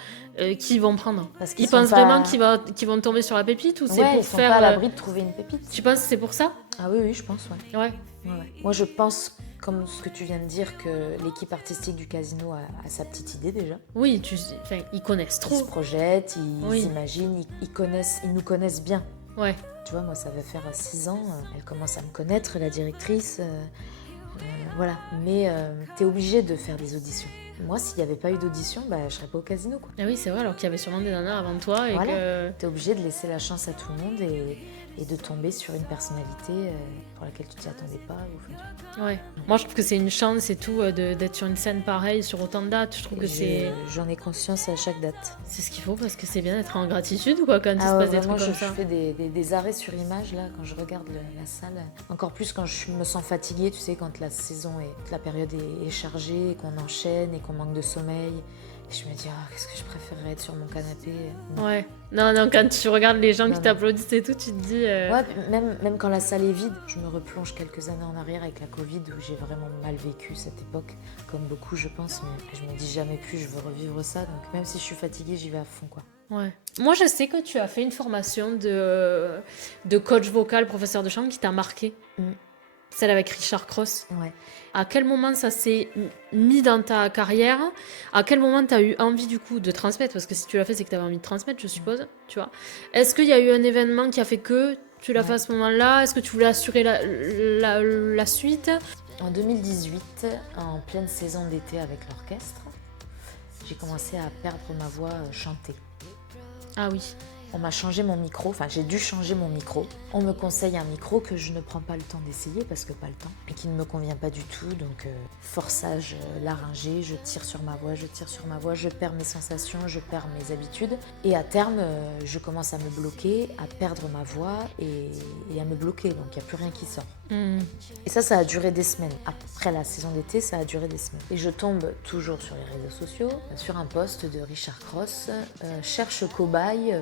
qui ils vont prendre. Parce qu'ils Ils sont pensent pas- vraiment qu'ils vont tomber sur la pépite ou c'est Ouais, pour ils sont faire. pas à l'abri de trouver une pépite. Tu penses que c'est pour ça? Ah oui, je pense, ouais. Ouais. Ouais. Moi, je pense, comme ce que tu viens de dire, que l'équipe artistique du casino a sa petite idée déjà. Oui, enfin, ils connaissent Ils se trop. projettent, ils Oui. imaginent, ils nous connaissent bien. Ouais. Tu vois, moi, ça va faire 6 ans. Elle commence à me connaître, la directrice. Voilà. Mais t'es obligé de faire des auditions. Moi, s'il n'y avait pas eu d'audition, je serais pas au casino, quoi. Ah oui, c'est vrai, alors qu'il y avait sûrement des nanas avant toi et Voilà. que. T'es obligé de laisser la chance à tout le monde et de tomber sur une personnalité pour laquelle tu t'y attendais pas. Ouais. Moi, je trouve que c'est une chance et tout d'être sur une scène pareille sur autant de dates. Je trouve que J'en ai conscience à chaque date. c'est ce qu'il faut parce que c'est bien d'être en gratitude quoi quand il se Ah ouais, passe des vraiment, trucs comme je ça. fais des arrêts sur image là quand je regarde la salle. Encore plus quand je me sens fatiguée, tu sais, quand la période est chargée, et qu'on enchaîne et qu'on manque de sommeil. Et je me dis, qu'est-ce que je préférerais être sur mon canapé. Ouais. Non, quand tu regardes les gens Non, qui non. t'applaudissent et tout, tu te dis. Ouais, même quand la salle est vide, je me replonge quelques années en arrière avec la Covid où j'ai vraiment mal vécu cette époque, comme beaucoup je pense, mais je me dis jamais plus je veux revivre ça, donc même si je suis fatiguée, j'y vais à fond, quoi. Ouais. Moi, je sais que tu as fait une formation de coach vocal, professeur de chant qui t'a marqué. Celle avec Richard Cross. Ouais. À quel moment ça s'est mis dans ta carrière? À quel moment tu as eu envie du coup de transmettre? Parce que si tu l'as fait, c'est que tu avais envie de transmettre, je suppose. Tu vois. Est-ce qu'il y a eu un événement qui a fait que tu l'as fait à ce moment-là? Est-ce que tu voulais assurer la suite? En 2018, en pleine saison d'été avec l'orchestre, j'ai commencé à perdre ma voix chantée. Ah oui. On m'a changé mon micro, enfin j'ai dû changer mon micro. On me conseille un micro que je ne prends pas le temps d'essayer parce que pas le temps, et qui ne me convient pas du tout, donc forçage laryngé, je tire sur ma voix, je perds mes sensations, je perds mes habitudes. Et à terme, je commence à me bloquer, à perdre ma voix et à me bloquer, donc il n'y a plus rien qui sort. Et ça a duré des semaines. Après la saison d'été, ça a duré des semaines. Et je tombe toujours sur les réseaux sociaux, sur un post de Richard Cross, cherche cobaye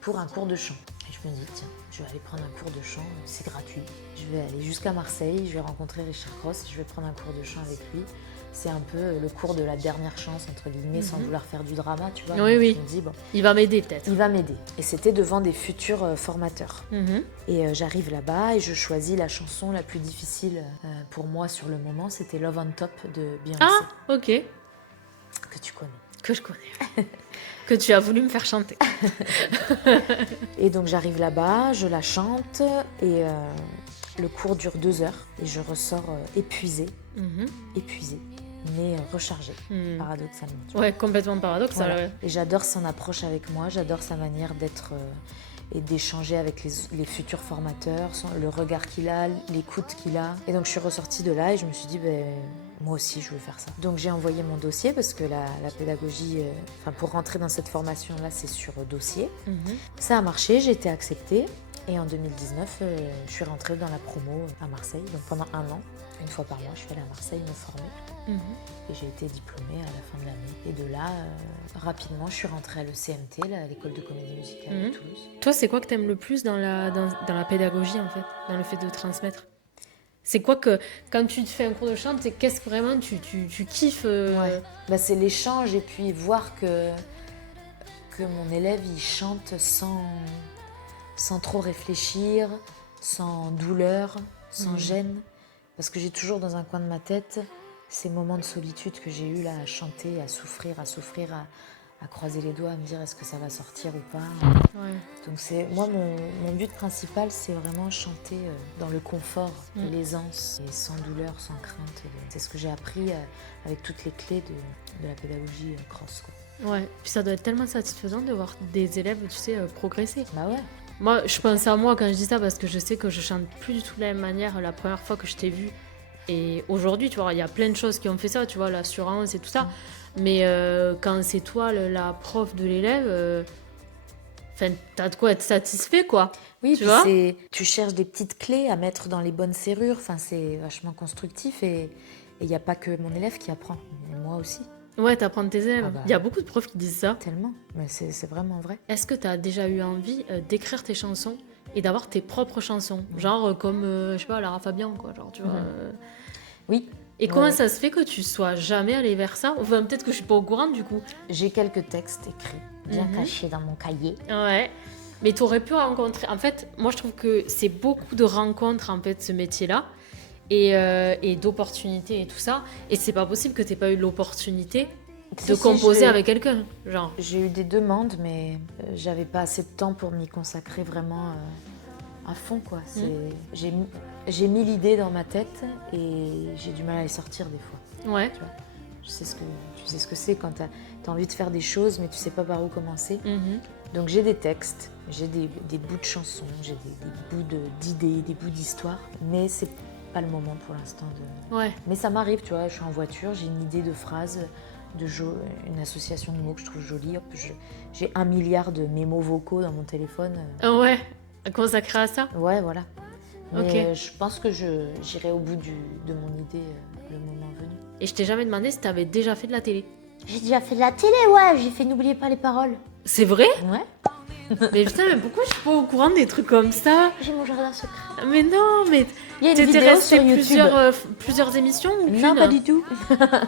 pour un cours de chant. Et je me dis, tiens, je vais aller prendre un cours de chant, c'est gratuit. Je vais aller jusqu'à Marseille, je vais rencontrer Richard Cross, je vais prendre un cours de chant avec lui. c'est un peu le cours de la dernière chance, entre guillemets, sans vouloir faire du drama, tu vois. Oui, oui. Je me dis, bon, Il va m'aider peut-être. il va m'aider. Et c'était devant des futurs formateurs. Mhm. Et j'arrive là-bas et je choisis la chanson la plus difficile pour moi sur le moment, c'était Love on Top de Beyoncé, Ah, ok. que tu connais. Que je connais. Que tu as voulu me faire chanter. Et donc j'arrive là-bas, je la chante et le cours dure 2 heures et je ressors épuisée, Mhm. mais rechargée, Mhm. paradoxalement. Tu vois. Ouais, complètement paradoxal. Voilà. Ouais. Et j'adore son approche avec moi, j'adore sa manière d'être et d'échanger avec les futurs formateurs, le regard qu'il a, l'écoute qu'il a. Et donc je suis ressortie de là et je me suis dit, moi aussi je veux faire ça. Donc j'ai envoyé mon dossier parce que la pédagogie, pour rentrer dans cette formation-là, c'est sur dossier. Mhm. Ça a marché, j'ai été acceptée. Et en 2019, je suis rentrée dans la promo à Marseille. Donc pendant 1 an, une fois par mois, je suis allée à Marseille me former. Mhm. Et j'ai été diplômée à la fin de l'année. Et de là, rapidement, je suis rentrée à l'ECMT, à l'école de comédie musicale de Toulouse. Toi, c'est quoi que t'aimes le plus dans la pédagogie, en fait, dans le fait de transmettre? C'est quoi que, quand tu te fais un cours de chant, qu'est-ce que vraiment tu kiffes Ouais. C'est l'échange et puis voir que mon élève, il chante sans trop réfléchir, sans douleur, sans gêne. Parce que j'ai toujours dans un coin de ma tête ces moments de solitude que j'ai eu là à chanter, à souffrir, à croiser les doigts, à me dire est-ce que ça va sortir ou pas. Ouais. Donc moi, mon but principal, c'est vraiment chanter dans le confort, l'aisance, et sans douleur, sans crainte. C'est ce que j'ai appris avec toutes les clés de la pédagogie cross, quoi. Ouais. Puis ça doit être tellement satisfaisant de voir des élèves, tu sais, progresser. Bah ouais. Moi, je pense à moi quand je dis ça parce que je sais que je chante plus du tout de la même manière la première fois que je t'ai vue. Et aujourd'hui, tu vois, il y a plein de choses qui ont fait ça, tu vois, l'assurance et tout ça. Mais quand c'est toi, la prof de l'élève, t'as de quoi être satisfait, quoi. Oui, tu puis vois tu cherches des petites clés à mettre dans les bonnes serrures. C'est vachement constructif et il n'y a pas que mon élève qui apprend, mais moi aussi. Ouais, t'apprends de tes élèves. Ah bah. Il y a beaucoup de profs qui disent ça. Tellement, mais c'est vraiment vrai. Est-ce que t'as déjà eu envie d'écrire tes chansons et d'avoir tes propres chansons? Genre comme, je sais pas, Lara Fabian, quoi. Genre, tu vois. Oui. Et comment ça se fait que tu sois jamais allée vers ça? Enfin, peut-être que je suis pas au courant, du coup. J'ai quelques textes écrits, bien cachés dans mon cahier. Ouais. Mais t'aurais pu rencontrer... En fait, moi, je trouve que c'est beaucoup de rencontres, en fait, ce métier-là. Et d'opportunités et tout ça. Et c'est pas possible que t'aies pas eu l'opportunité de composer avec quelqu'un, genre. J'ai eu des demandes, mais j'avais pas assez de temps pour m'y consacrer vraiment à fond, quoi. J'ai mis l'idée dans ma tête et j'ai du mal à les sortir des fois. Ouais. Tu vois, tu sais ce que c'est quand t'as envie de faire des choses, mais tu sais pas par où commencer. Donc j'ai des textes, j'ai des bouts de chansons, j'ai des bouts d'idées, des bouts d'histoires, mais c'est pas le moment pour l'instant de... Ouais. Mais ça m'arrive, tu vois, je suis en voiture, j'ai une idée de phrase, une association de mots que je trouve jolie. Hop, j'ai 1 milliard de mémos vocaux dans mon téléphone. Ouais, consacré à ça. Ouais, voilà. Mais Ok. je pense que j'irai au bout de mon idée le moment venu. Et je t'ai jamais demandé si t'avais déjà fait de la télé. J'ai déjà fait de la télé, ouais, j'ai fait N'oubliez pas les paroles. C'est vrai? Ouais. Mais putain, mais pourquoi je suis pas au courant des trucs comme ça? J'ai mon jardin secret. Mais non, mais Il y a une t'étais vidéo resté sur YouTube. plusieurs émissions ou Non, qu'une? pas du tout.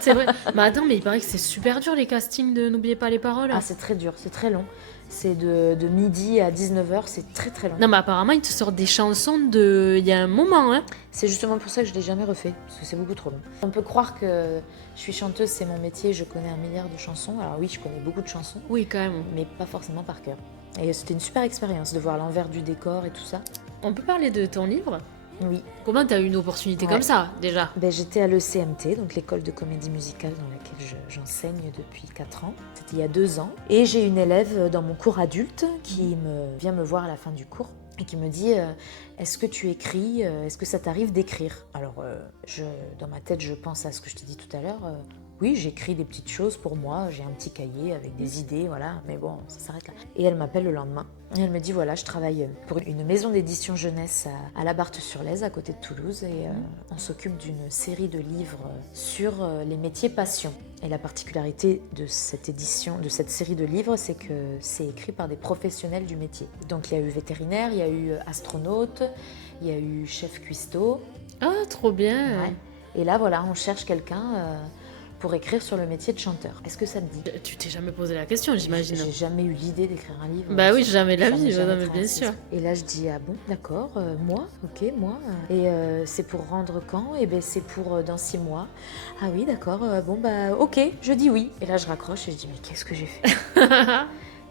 C'est vrai. Mais attends, mais il paraît que c'est super dur les castings de N'oubliez pas les paroles. Ah, c'est très dur, c'est très long. C'est de midi à 19h, c'est très très long. Non, mais apparemment, ils te sortent des chansons il y a un moment, hein. C'est justement pour ça que je ne l'ai jamais refait, parce que c'est beaucoup trop long. On peut croire que je suis chanteuse, c'est mon métier, je connais 1 milliard de chansons. Alors oui, je connais beaucoup de chansons, Oui, quand même. mais pas forcément par cœur. Et c'était une super expérience de voir l'envers du décor et tout ça. On peut parler de ton livre? Oui. Comment t'as eu une opportunité comme ça, déjà? J'étais à l'ECMT, donc l'école de comédie musicale dans laquelle j'enseigne depuis 4 ans. C'était il y a 2 ans. Et j'ai une élève dans mon cours adulte qui vient me voir à la fin du cours et qui me dit est-ce que tu écris, est-ce que ça t'arrive d'écrire? Alors, dans ma tête, je pense à ce que je t'ai dit tout à l'heure. Oui, j'écris des petites choses pour moi, j'ai un petit cahier avec des idées, voilà, mais bon, ça s'arrête là. Et elle m'appelle le lendemain, et elle me dit, voilà, je travaille pour une maison d'édition jeunesse à La Barthe-sur-Lèze, à côté de Toulouse, et on s'occupe d'une série de livres sur les métiers passion. Et la particularité de cette édition, de cette série de livres, c'est que c'est écrit par des professionnels du métier. Donc il y a eu vétérinaire, il y a eu astronaute, il y a eu chef cuistot. Ah, trop bien. Ouais. Et là, voilà, on cherche quelqu'un pour écrire sur le métier de chanteur. Est-ce que ça te dit? Tu t'es jamais posé la question, j'imagine. J'ai jamais eu l'idée d'écrire un livre. Bah oui, jamais de la Ça vie, m'est jamais non, mais bien traversé. sûr. Et là, je dis, ah bon, d'accord, moi, ok, moi. Et c'est pour rendre quand? Et ben c'est pour dans 6 mois. Ah oui, d'accord, bon, bah ok, je dis oui. Et là, je raccroche et je dis, mais qu'est-ce que j'ai fait?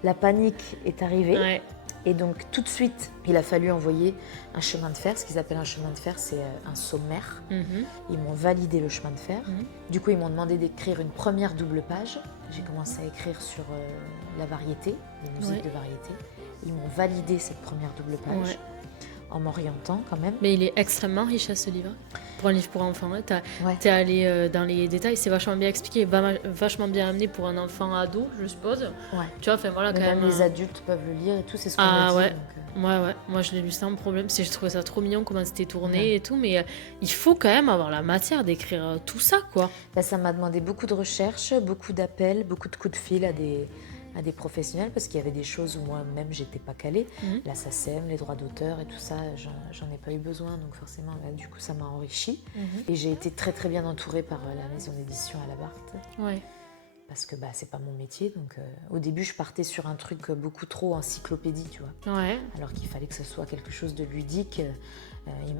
La panique est arrivée. Ouais. Et donc, tout de suite, il a fallu envoyer un chemin de fer. Ce qu'ils appellent un chemin de fer, c'est un sommaire. Mhm. Ils m'ont validé le chemin de fer. Mhm. Du coup, ils m'ont demandé d'écrire une première double page. J'ai commencé à écrire sur la variété, les musiques Ouais. de variété. Ils m'ont validé cette première double page Ouais. en m'orientant quand même. Mais il est extrêmement riche ce livre. Pour un livre pour enfants, hein. Ouais. T'es allé dans les détails, c'est vachement bien expliqué, vachement bien amené pour un enfant ado, je suppose. Ouais. Tu vois, enfin voilà, Mais quand même même. les adultes peuvent le lire et tout, c'est ce qu'on Ah me dit. ouais. Donc, Ouais, moi je l'ai lu sans problème. Je trouvais ça trop mignon comment c'était tourné Ouais. et tout, mais il faut quand même avoir la matière d'écrire tout ça, quoi. bah, ça m'a demandé beaucoup de recherches, beaucoup d'appels, beaucoup de coups de fil à des professionnels parce qu'il y avait des choses où moi-même j'étais pas calée. Mhm. La SACEM, les droits d'auteur et tout ça, j'en ai pas eu besoin, donc forcément, bah, du coup, ça m'a enrichi. Et j'ai été très très bien entourée par la maison d'édition à la Barthe. Ouais. Parce que bah, c'est pas mon métier, donc au début je partais sur un truc beaucoup trop encyclopédie, tu vois. Ouais. Alors qu'il fallait que ce soit quelque chose de ludique.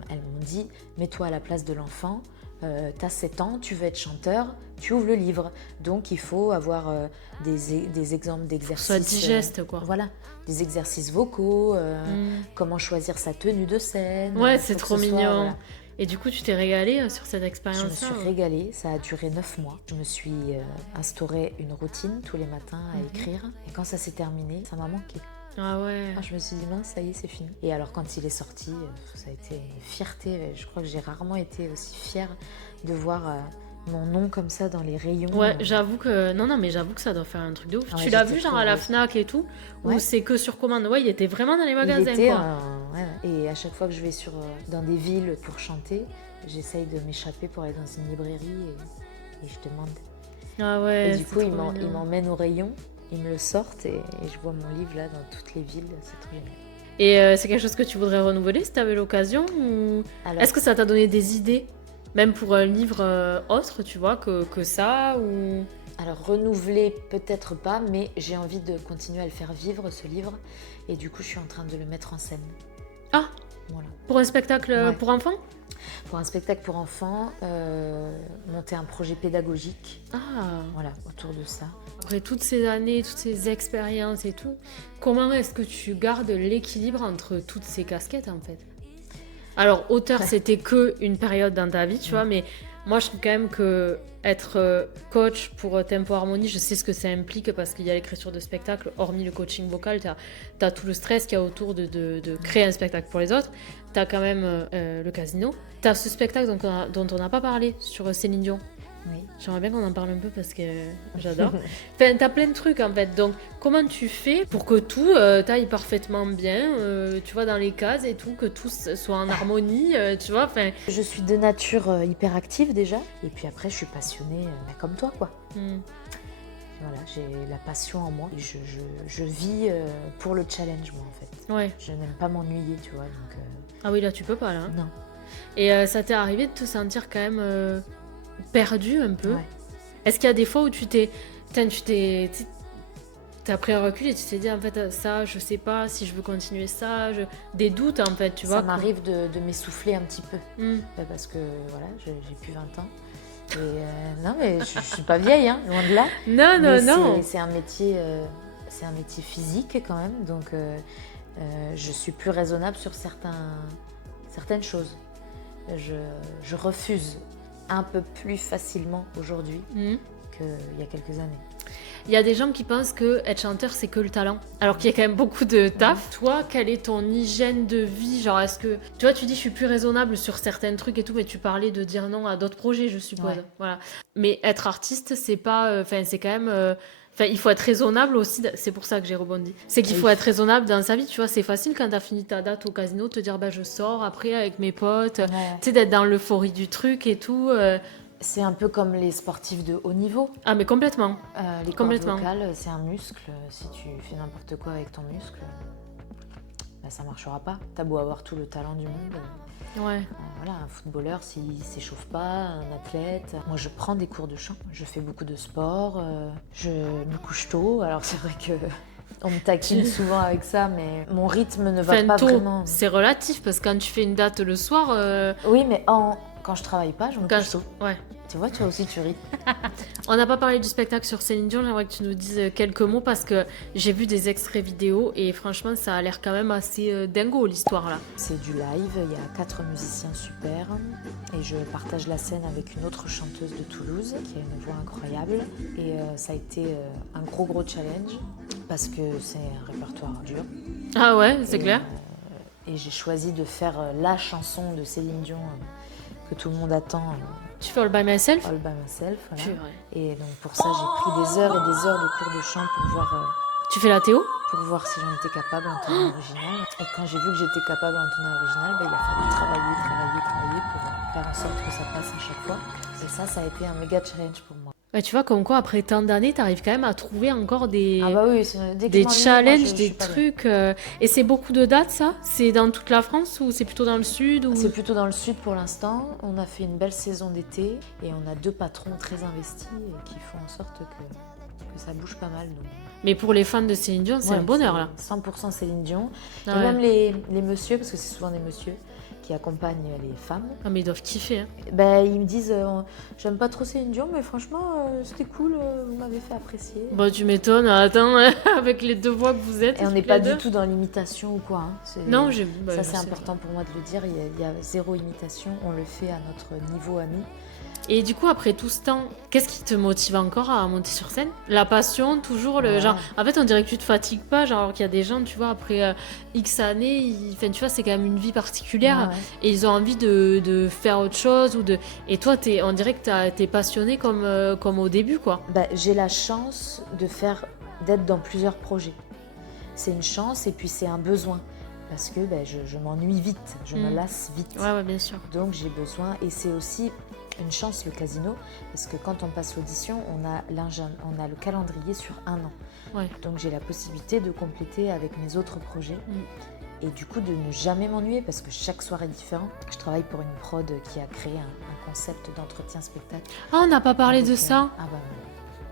Elles m'ont dit, mets-toi à la place de l'enfant, t'as 7 ans, tu veux être chanteur, tu ouvres le livre. Donc il faut avoir des exemples d'exercices. Soit digeste, quoi. Voilà, des exercices vocaux, Mm. comment choisir sa tenue de scène. Ouais, faut c'est que trop ce soit, mignon. voilà. Et du coup, tu t'es régalée sur cette Je me expérience-là? suis régalée, ça a duré 9 mois. Je me suis instauré une routine tous les matins à écrire. Et quand ça s'est terminé, ça m'a manqué. Ah ouais. Ah, je me suis dit, mince, ça y est, c'est fini. Et alors, quand il est sorti, ça a été une fierté. Je crois que j'ai rarement été aussi fière de voir mon nom comme ça dans les rayons. Ouais, j'avoue que... Non, mais j'avoue que ça doit faire un truc de ouf. Ouais, Tu l'as j'étais vu genre trop à la heureuse. Fnac et tout? Ou Ouais. c'est que sur commande? Ouais, il était vraiment dans les Il magasins, était, quoi. ouais. Et à chaque fois que je vais dans des villes pour chanter, j'essaye de m'échapper pour aller dans une librairie et je demande. Ah ouais, Et du c'est coup, trop ils mignon. m'emmènent au rayon, ils me le sortent et je vois mon livre là dans toutes les villes. C'est trop génial. Et c'est quelque chose que tu voudrais renouveler si tu avais l'occasion ou... Alors, Est-ce que ça t'a donné des idées? Même pour un livre autre, tu vois, que ça ou... Alors renouveler peut-être pas, mais j'ai envie de continuer à le faire vivre ce livre et du coup je suis en train de le mettre en scène. Ah, Voilà. pour un spectacle Ouais. pour enfants? Pour un spectacle pour enfants, monter un projet pédagogique, Ah, voilà, autour de ça. après toutes ces années, toutes ces expériences et tout, comment est-ce que tu gardes l'équilibre entre toutes ces casquettes en fait? Alors, auteur, Ouais. c'était que une période dans ta vie, tu vois, mais moi, je trouve quand même que être coach pour Tempo Harmonie, je sais ce que ça implique parce qu'il y a l'écriture de spectacle, hormis le coaching vocal, t'as tout le stress qu'il y a autour de créer un spectacle pour les autres. T'as quand même le casino. T'as ce spectacle dont on n'a pas parlé sur Céline Dion. Oui. J'aimerais bien qu'on en parle un peu parce que j'adore. Enfin, t'as plein de trucs en fait. Donc, comment tu fais pour que tout t'aille parfaitement bien, tu vois, dans les cases et tout, que tout soit en harmonie, tu vois. Enfin, Je suis de nature hyperactive déjà, et puis après je suis passionnée comme toi quoi. Voilà, j'ai la passion en moi. Et je vis pour le challenge moi en fait. ouais. Je n'aime pas m'ennuyer, tu vois, donc Ah oui, là, tu peux pas là. Hein. non. Et ça t'est arrivé de te sentir quand même perdu un peu? Ouais. Est-ce qu'il y a des fois où t'as pris un recul et tu t'es dit en fait ça, je sais pas si je veux continuer ça, des doutes en fait, tu vois. Ça m'arrive de m'essouffler un petit peu. Hmm. Parce que voilà, j'ai plus 20 ans. Et non, mais je suis pas vieille, hein, loin de là. Non, Mais non. c'est un métier physique quand même, donc je suis plus raisonnable sur certaines choses. Je refuse un peu plus facilement aujourd'hui Hmm. qu'il y a quelques années. Il y a des gens qui pensent que être chanteur c'est que le talent, alors qu'il y a quand même beaucoup de taf. Toi, quelle est ton hygiène de vie? Genre, est-ce que tu vois, tu dis je suis plus raisonnable sur certains trucs et tout, mais tu parlais de dire non à d'autres projets, je suppose. Ouais. Voilà. Mais être artiste, c'est pas, enfin, c'est quand même. Enfin, il faut être raisonnable aussi, c'est pour ça que j'ai rebondi. C'est qu'il faut Oui. être raisonnable dans sa vie, tu vois, c'est facile quand t'as fini ta date au casino, te dire bah je sors après avec mes potes, tu sais, d'être dans l'euphorie du truc et tout. C'est un peu comme les sportifs de haut niveau. Ah mais complètement. Les cordes Complètement. vocales, c'est un muscle. Si tu fais n'importe quoi avec ton muscle, bah, ça marchera pas. T'as beau avoir tout le talent du monde. Ouais. Voilà, un footballeur, s'il ne s'échauffe pas, un athlète. Moi, je prends des cours de chant. Je fais beaucoup de sport. Je me couche tôt. Alors, c'est vrai que on me taquine souvent avec ça, mais mon rythme ne va pas tôt, vraiment. c'est relatif parce que quand tu fais une date le soir. Oui, mais quand je travaille pas, je me couche tôt. Ouais. Tu vois, toi aussi, tu ris. On n'a pas parlé du spectacle sur Céline Dion, j'aimerais que tu nous dises quelques mots parce que j'ai vu des extraits vidéo et franchement, ça a l'air quand même assez dingo l'histoire là. C'est du live, il y a 4 musiciens super et je partage la scène avec une autre chanteuse de Toulouse qui a une voix incroyable et ça a été un gros challenge parce que c'est un répertoire dur. Ah ouais, c'est clair. Et j'ai choisi de faire la chanson de Céline Dion que tout le monde attend. Tu fais All By Myself? All by myself, voilà. Purée. Et donc pour ça, j'ai pris des heures et des heures de cours de chant Tu fais la Théo? pour voir si j'en étais capable en temps original. Et quand j'ai vu que j'étais capable en temps original, il a fallu travailler pour faire en sorte que ça passe à chaque fois. Et ça a été un méga challenge pour moi. Bah, tu vois, comme quoi, après tant d'années, t'arrives quand même à trouver encore des, Ah bah oui, dès que des je m'ennuie, challenges, moi, je des suis pas bien. trucs. Et c'est beaucoup de dates, ça? C'est dans toute la France ou c'est plutôt dans le sud ou... C'est plutôt dans le sud pour l'instant. On a fait une belle saison d'été et on a 2 patrons très investis et qui font en sorte que ça bouge pas mal. Donc. Mais pour les fans de Céline Dion, c'est Ouais, un bonheur, là. 100% Céline Dion. Ah Et ouais. même les messieurs, parce que c'est souvent des messieurs qui accompagnent les femmes, Ah, mais ils doivent kiffer, hein. ben, ils me disent j'aime pas trop Céline Dion, mais franchement, c'était cool, vous m'avez fait apprécier. Bah, tu m'étonnes, attends, avec les 2 voix que vous êtes. Et on n'est toutes pas les deux. du tout dans l'imitation ou quoi. Non, Ça, je c'est sais. important pour moi de le dire. Il y a 0 imitation. On le fait à notre niveau ami. Et du coup, après tout ce temps, qu'est-ce qui te motive encore à monter sur scène? La passion, toujours le Ouais. genre. En fait, on dirait que tu te fatigues pas, genre alors qu'il y a des gens, tu vois, après X années, enfin, tu vois, c'est quand même une vie particulière Ouais. et ils ont envie de faire autre chose ou de. Et toi, on dirait que t'es passionné comme au début, quoi. Ben, j'ai la chance d'être dans plusieurs projets. C'est une chance et puis c'est un besoin. Parce que ben, je m'ennuie vite, je me lasse vite. Ouais, bien sûr. Donc j'ai besoin, et c'est aussi une chance le casino, parce que quand on passe l'audition, on a le calendrier sur 1 an. Ouais. Donc j'ai la possibilité de compléter avec mes autres projets. Et du coup de ne jamais m'ennuyer, parce que chaque soir est différent. Je travaille pour une prod qui a créé un concept d'entretien spectacle. Ah, on n'a pas parlé Avec, de ça. Ah bah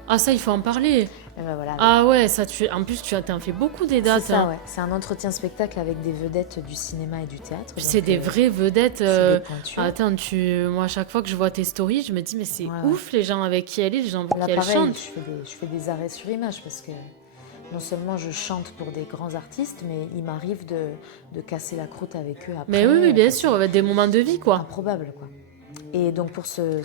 Ah, ça, il faut en parler. Et ben voilà. Ah ouais, ça, en plus, tu as fait beaucoup des dates. C'est ça, hein. ouais. C'est un entretien spectacle avec des vedettes du cinéma et du théâtre. Puis Donc, c'est des vraies vedettes. c'est des pointures. Attends, moi, à chaque fois que je vois tes stories, je me dis, mais c'est Ouais, ouf les gens avec qui elle est, les gens avec Là, qui elle pareil, chante. je fais des arrêts sur image parce que non seulement je chante pour des grands artistes, mais il m'arrive de casser la croûte avec eux après. Mais oui, bien Enfin, sûr, avec des moments de vie, quoi. Improbable, quoi. Et donc pour ce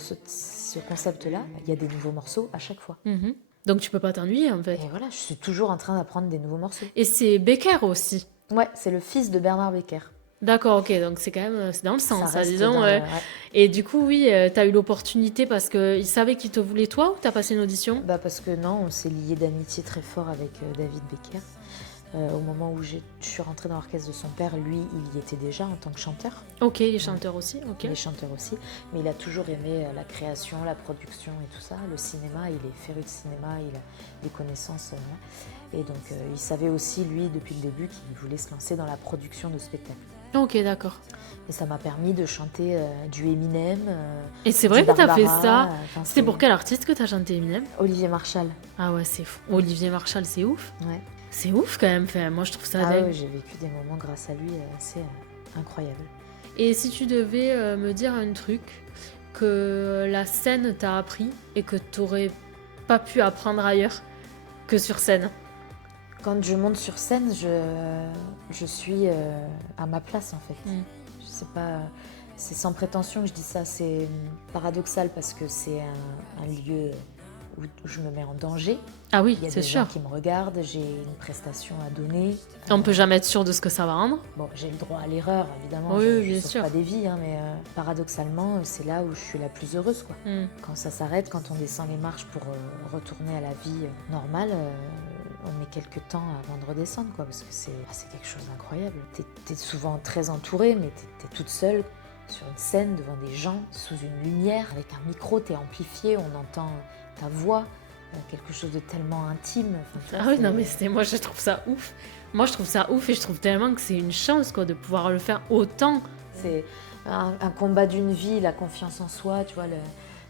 concept-là, il y a des nouveaux morceaux à chaque fois. Mhm. Donc tu peux pas t'ennuyer, en fait. Et voilà, je suis toujours en train d'apprendre des nouveaux morceaux. Et c'est Becker aussi. Ouais, c'est le fils de Bernard Becker. D'accord, ok, donc c'est quand même c'est dans le sens, ça, reste disons. dans Ouais. le- ouais. Et du coup, oui, t'as eu l'opportunité parce qu'il savait qu'il te voulait toi ou t'as passé une audition? Bah parce que non, on s'est lié d'amitié très fort avec David Becker. Au moment où je suis rentrée dans l'orchestre de son père, lui, il y était déjà en tant que chanteur. Ok, les chanteurs aussi, ok. Il est chanteur aussi, mais il a toujours aimé la création, la production et tout ça. Le cinéma, il est féru de cinéma, il a des connaissances. Et donc, il savait aussi, lui, depuis le début, qu'il voulait se lancer dans la production de spectacles. Ok, d'accord. Et ça m'a permis de chanter du Eminem. Et c'est du vrai que t'as fait Barbara, ça. enfin, C'était pour quel artiste que t'as chanté Eminem? Olivier Marchal. Ah ouais, c'est fou. Olivier Marchal, c'est ouf. Ouais. C'est ouf quand même. Enfin, moi, je trouve ça Ah dingue. ouais, j'ai vécu des moments grâce à lui assez incroyables. Et si tu devais me dire un truc que la scène t'a appris et que t'aurais pas pu apprendre ailleurs que sur scène? Quand je monte sur scène, je suis à ma place en fait. Je sais pas, c'est sans prétention que je dis ça, c'est paradoxal parce que c'est un lieu où je me mets en danger. Ah oui, Il y a c'est des gens sûr. qui me regardent, j'ai une prestation à donner. On peut jamais être sûr de ce que ça va rendre. Bon, j'ai le droit à l'erreur, évidemment. Oui, je bien sauve sûr. pas des vies, hein, mais paradoxalement, c'est là où je suis la plus heureuse, quoi. Quand ça s'arrête, quand on descend les marches pour retourner à la vie normale, on met quelques temps avant de redescendre, quoi, parce que c'est quelque chose d'incroyable. T'es souvent très entourée, mais t'es toute seule sur une scène devant des gens, sous une lumière, avec un micro, t'es amplifié, on entend ta voix. quelque chose de tellement intime. Enfin, tu vois, Ah oui, c'est- non, mais moi, je trouve ça ouf. Moi, je trouve ça ouf et je trouve tellement que c'est une chance, quoi, de pouvoir le faire autant. C'est un combat d'une vie, la confiance en soi, tu vois,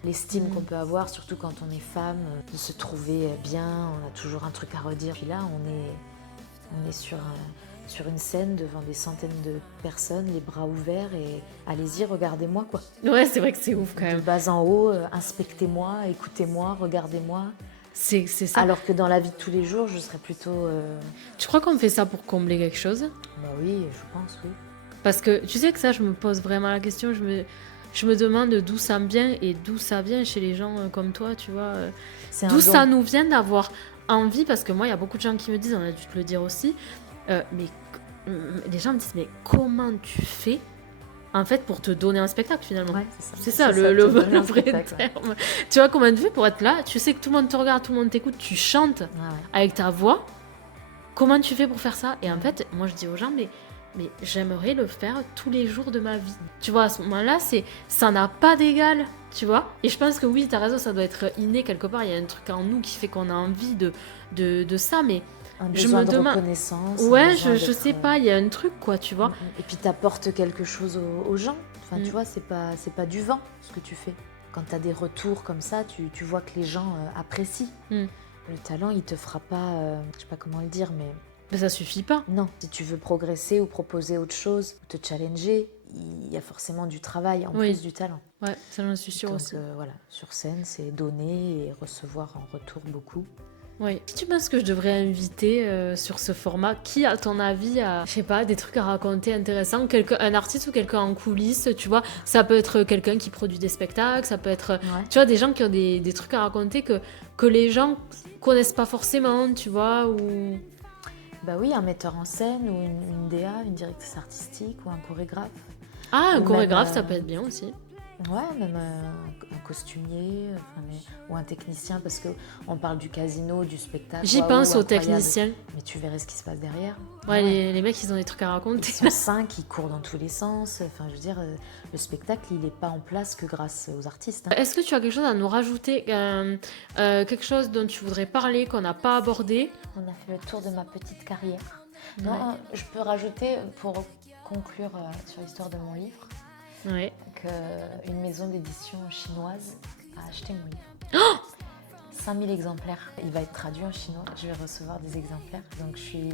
l'estime qu'on peut avoir, surtout quand on est femme, de se trouver bien, on a toujours un truc à redire. Puis là, on est sur une scène devant des centaines de personnes, les bras ouverts, et allez-y, regardez-moi, quoi. Ouais, c'est vrai que c'est ouf, quand De même. bas en haut, inspectez-moi, écoutez-moi, regardez-moi. C'est ça. Alors que dans la vie de tous les jours, je serais plutôt... Tu crois qu'on fait ça pour combler quelque chose? Bah oui, je pense, oui. Parce que tu sais que ça, je me pose vraiment la question. Je me demande d'où ça me vient et d'où ça vient chez les gens comme toi, tu vois. C'est un D'où don. ça nous vient d'avoir envie, parce que moi, il y a beaucoup de gens qui me disent, on a dû te le dire aussi, les gens me disent, mais comment tu fais, en fait, pour te donner un spectacle, finalement? Ouais, C'est ça, te le donner un vrai spectacle, ouais. terme. Tu vois, comment tu fais pour être là? Tu sais que tout le monde te regarde, tout le monde t'écoute, tu chantes Ouais, ouais. avec ta voix. Comment tu fais pour faire ça? Et en fait, moi, je dis aux gens, mais j'aimerais le faire tous les jours de ma vie. Tu vois, à ce moment-là, ça n'a pas d'égal, tu vois. Et je pense que oui, t'as raison, ça doit être inné quelque part. Il y a un truc en nous qui fait qu'on a envie de ça, mais Un je besoin me de demande... reconnaissance. un Ouais, besoin je d'être, sais pas, il y a un truc, quoi, tu vois. Et puis t'apportes quelque chose aux gens. Enfin, Mm. tu vois, c'est pas du vent, ce que tu fais. Quand t'as des retours comme ça, tu vois que les gens apprécient. Mm. Le talent, il te fera pas... je sais pas comment le dire, mais... Mais ça suffit pas. Non, si tu veux progresser ou proposer autre chose, ou te challenger, il y a forcément du travail en Oui. plus du talent. Ouais, ça j'en suis sûre Donc aussi. voilà, sur scène, c'est donner et recevoir en retour beaucoup. Oui. Si tu penses que je devrais inviter sur ce format, qui à ton avis a, je sais pas, des trucs à raconter intéressants, un artiste ou quelqu'un en coulisses, tu vois, ça peut être quelqu'un qui produit des spectacles, ça peut être, tu vois, des gens qui ont des trucs à raconter que les gens connaissent pas forcément, tu vois, ou... Bah oui, un metteur en scène ou une DA, une directrice artistique ou un chorégraphe. Ah, un Ou chorégraphe, même, ça peut être bien aussi. Ouais, même un costumier ou un technicien, parce qu'on parle du casino, du spectacle. J'y waouh, pense aux incroyable. techniciens. Mais tu verrais ce qui se passe derrière. Ouais, les mecs, ils ont des trucs à Ils raconter. sont 5, ils courent dans tous les sens. Enfin, je veux dire, le spectacle, il n'est pas en place que grâce aux artistes. Hein. Est-ce que tu as quelque chose à nous rajouter, quelque chose dont tu voudrais parler, qu'on n'a pas abordé? On a fait le tour de ma petite carrière. Ouais. Non, je peux rajouter, pour conclure sur l'histoire de mon livre, Ouais. qu'une maison d'édition chinoise a acheté mon livre. 5000 exemplaires. Il va être traduit en chinois. Je vais recevoir des exemplaires. Donc je suis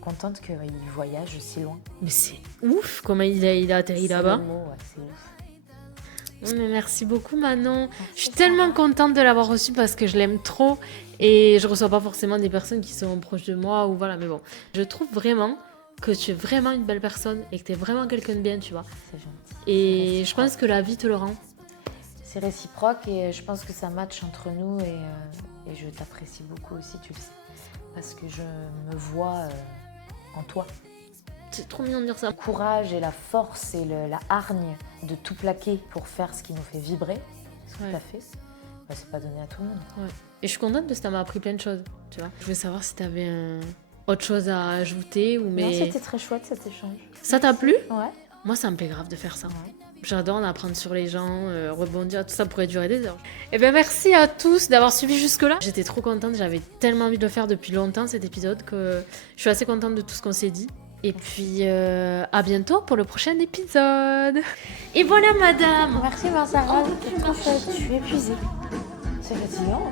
contente qu'il voyage si loin. Mais c'est ouf comment il a atterri C'est là-bas. le mot, ouais, c'est ouf. Mais merci beaucoup Manon. Merci, Je suis Sarah. tellement contente de l'avoir reçu parce que je l'aime trop et je reçois pas forcément des personnes qui sont proches de moi ou voilà, mais bon. Je trouve vraiment que tu es vraiment une belle personne et que tu es vraiment quelqu'un de bien, tu vois. C'est gentil. Et C'est je pense que la vie te le rend. C'est réciproque et je pense que ça match entre nous et je t'apprécie beaucoup aussi, tu le sais. Parce que je me vois en toi. C'est trop mignon de dire ça. Le courage et la force et la hargne de tout plaquer pour faire ce qui nous fait vibrer, ce que Ouais. tu as fait, bah, c'est pas donné à tout le monde. Ouais. Et je suis contente parce que ça m'a appris plein de choses, tu vois. Je voulais savoir si tu avais autre chose à ajouter ou Non, mais c'était très chouette cet échange. ça t'a plu? Ouais. Moi, ça me plaît grave de faire ça. Ouais. J'adore en apprendre sur les gens, rebondir, tout ça pourrait durer des heures. Et bien merci à tous d'avoir suivi jusque-là. J'étais trop contente, j'avais tellement envie de le faire depuis longtemps cet épisode que je suis assez contente de tout ce qu'on s'est dit. Et puis à bientôt pour le prochain épisode. Et voilà madame. Merci Sarah, c'était trop chouette. Je suis épuisée. C'est fatigant.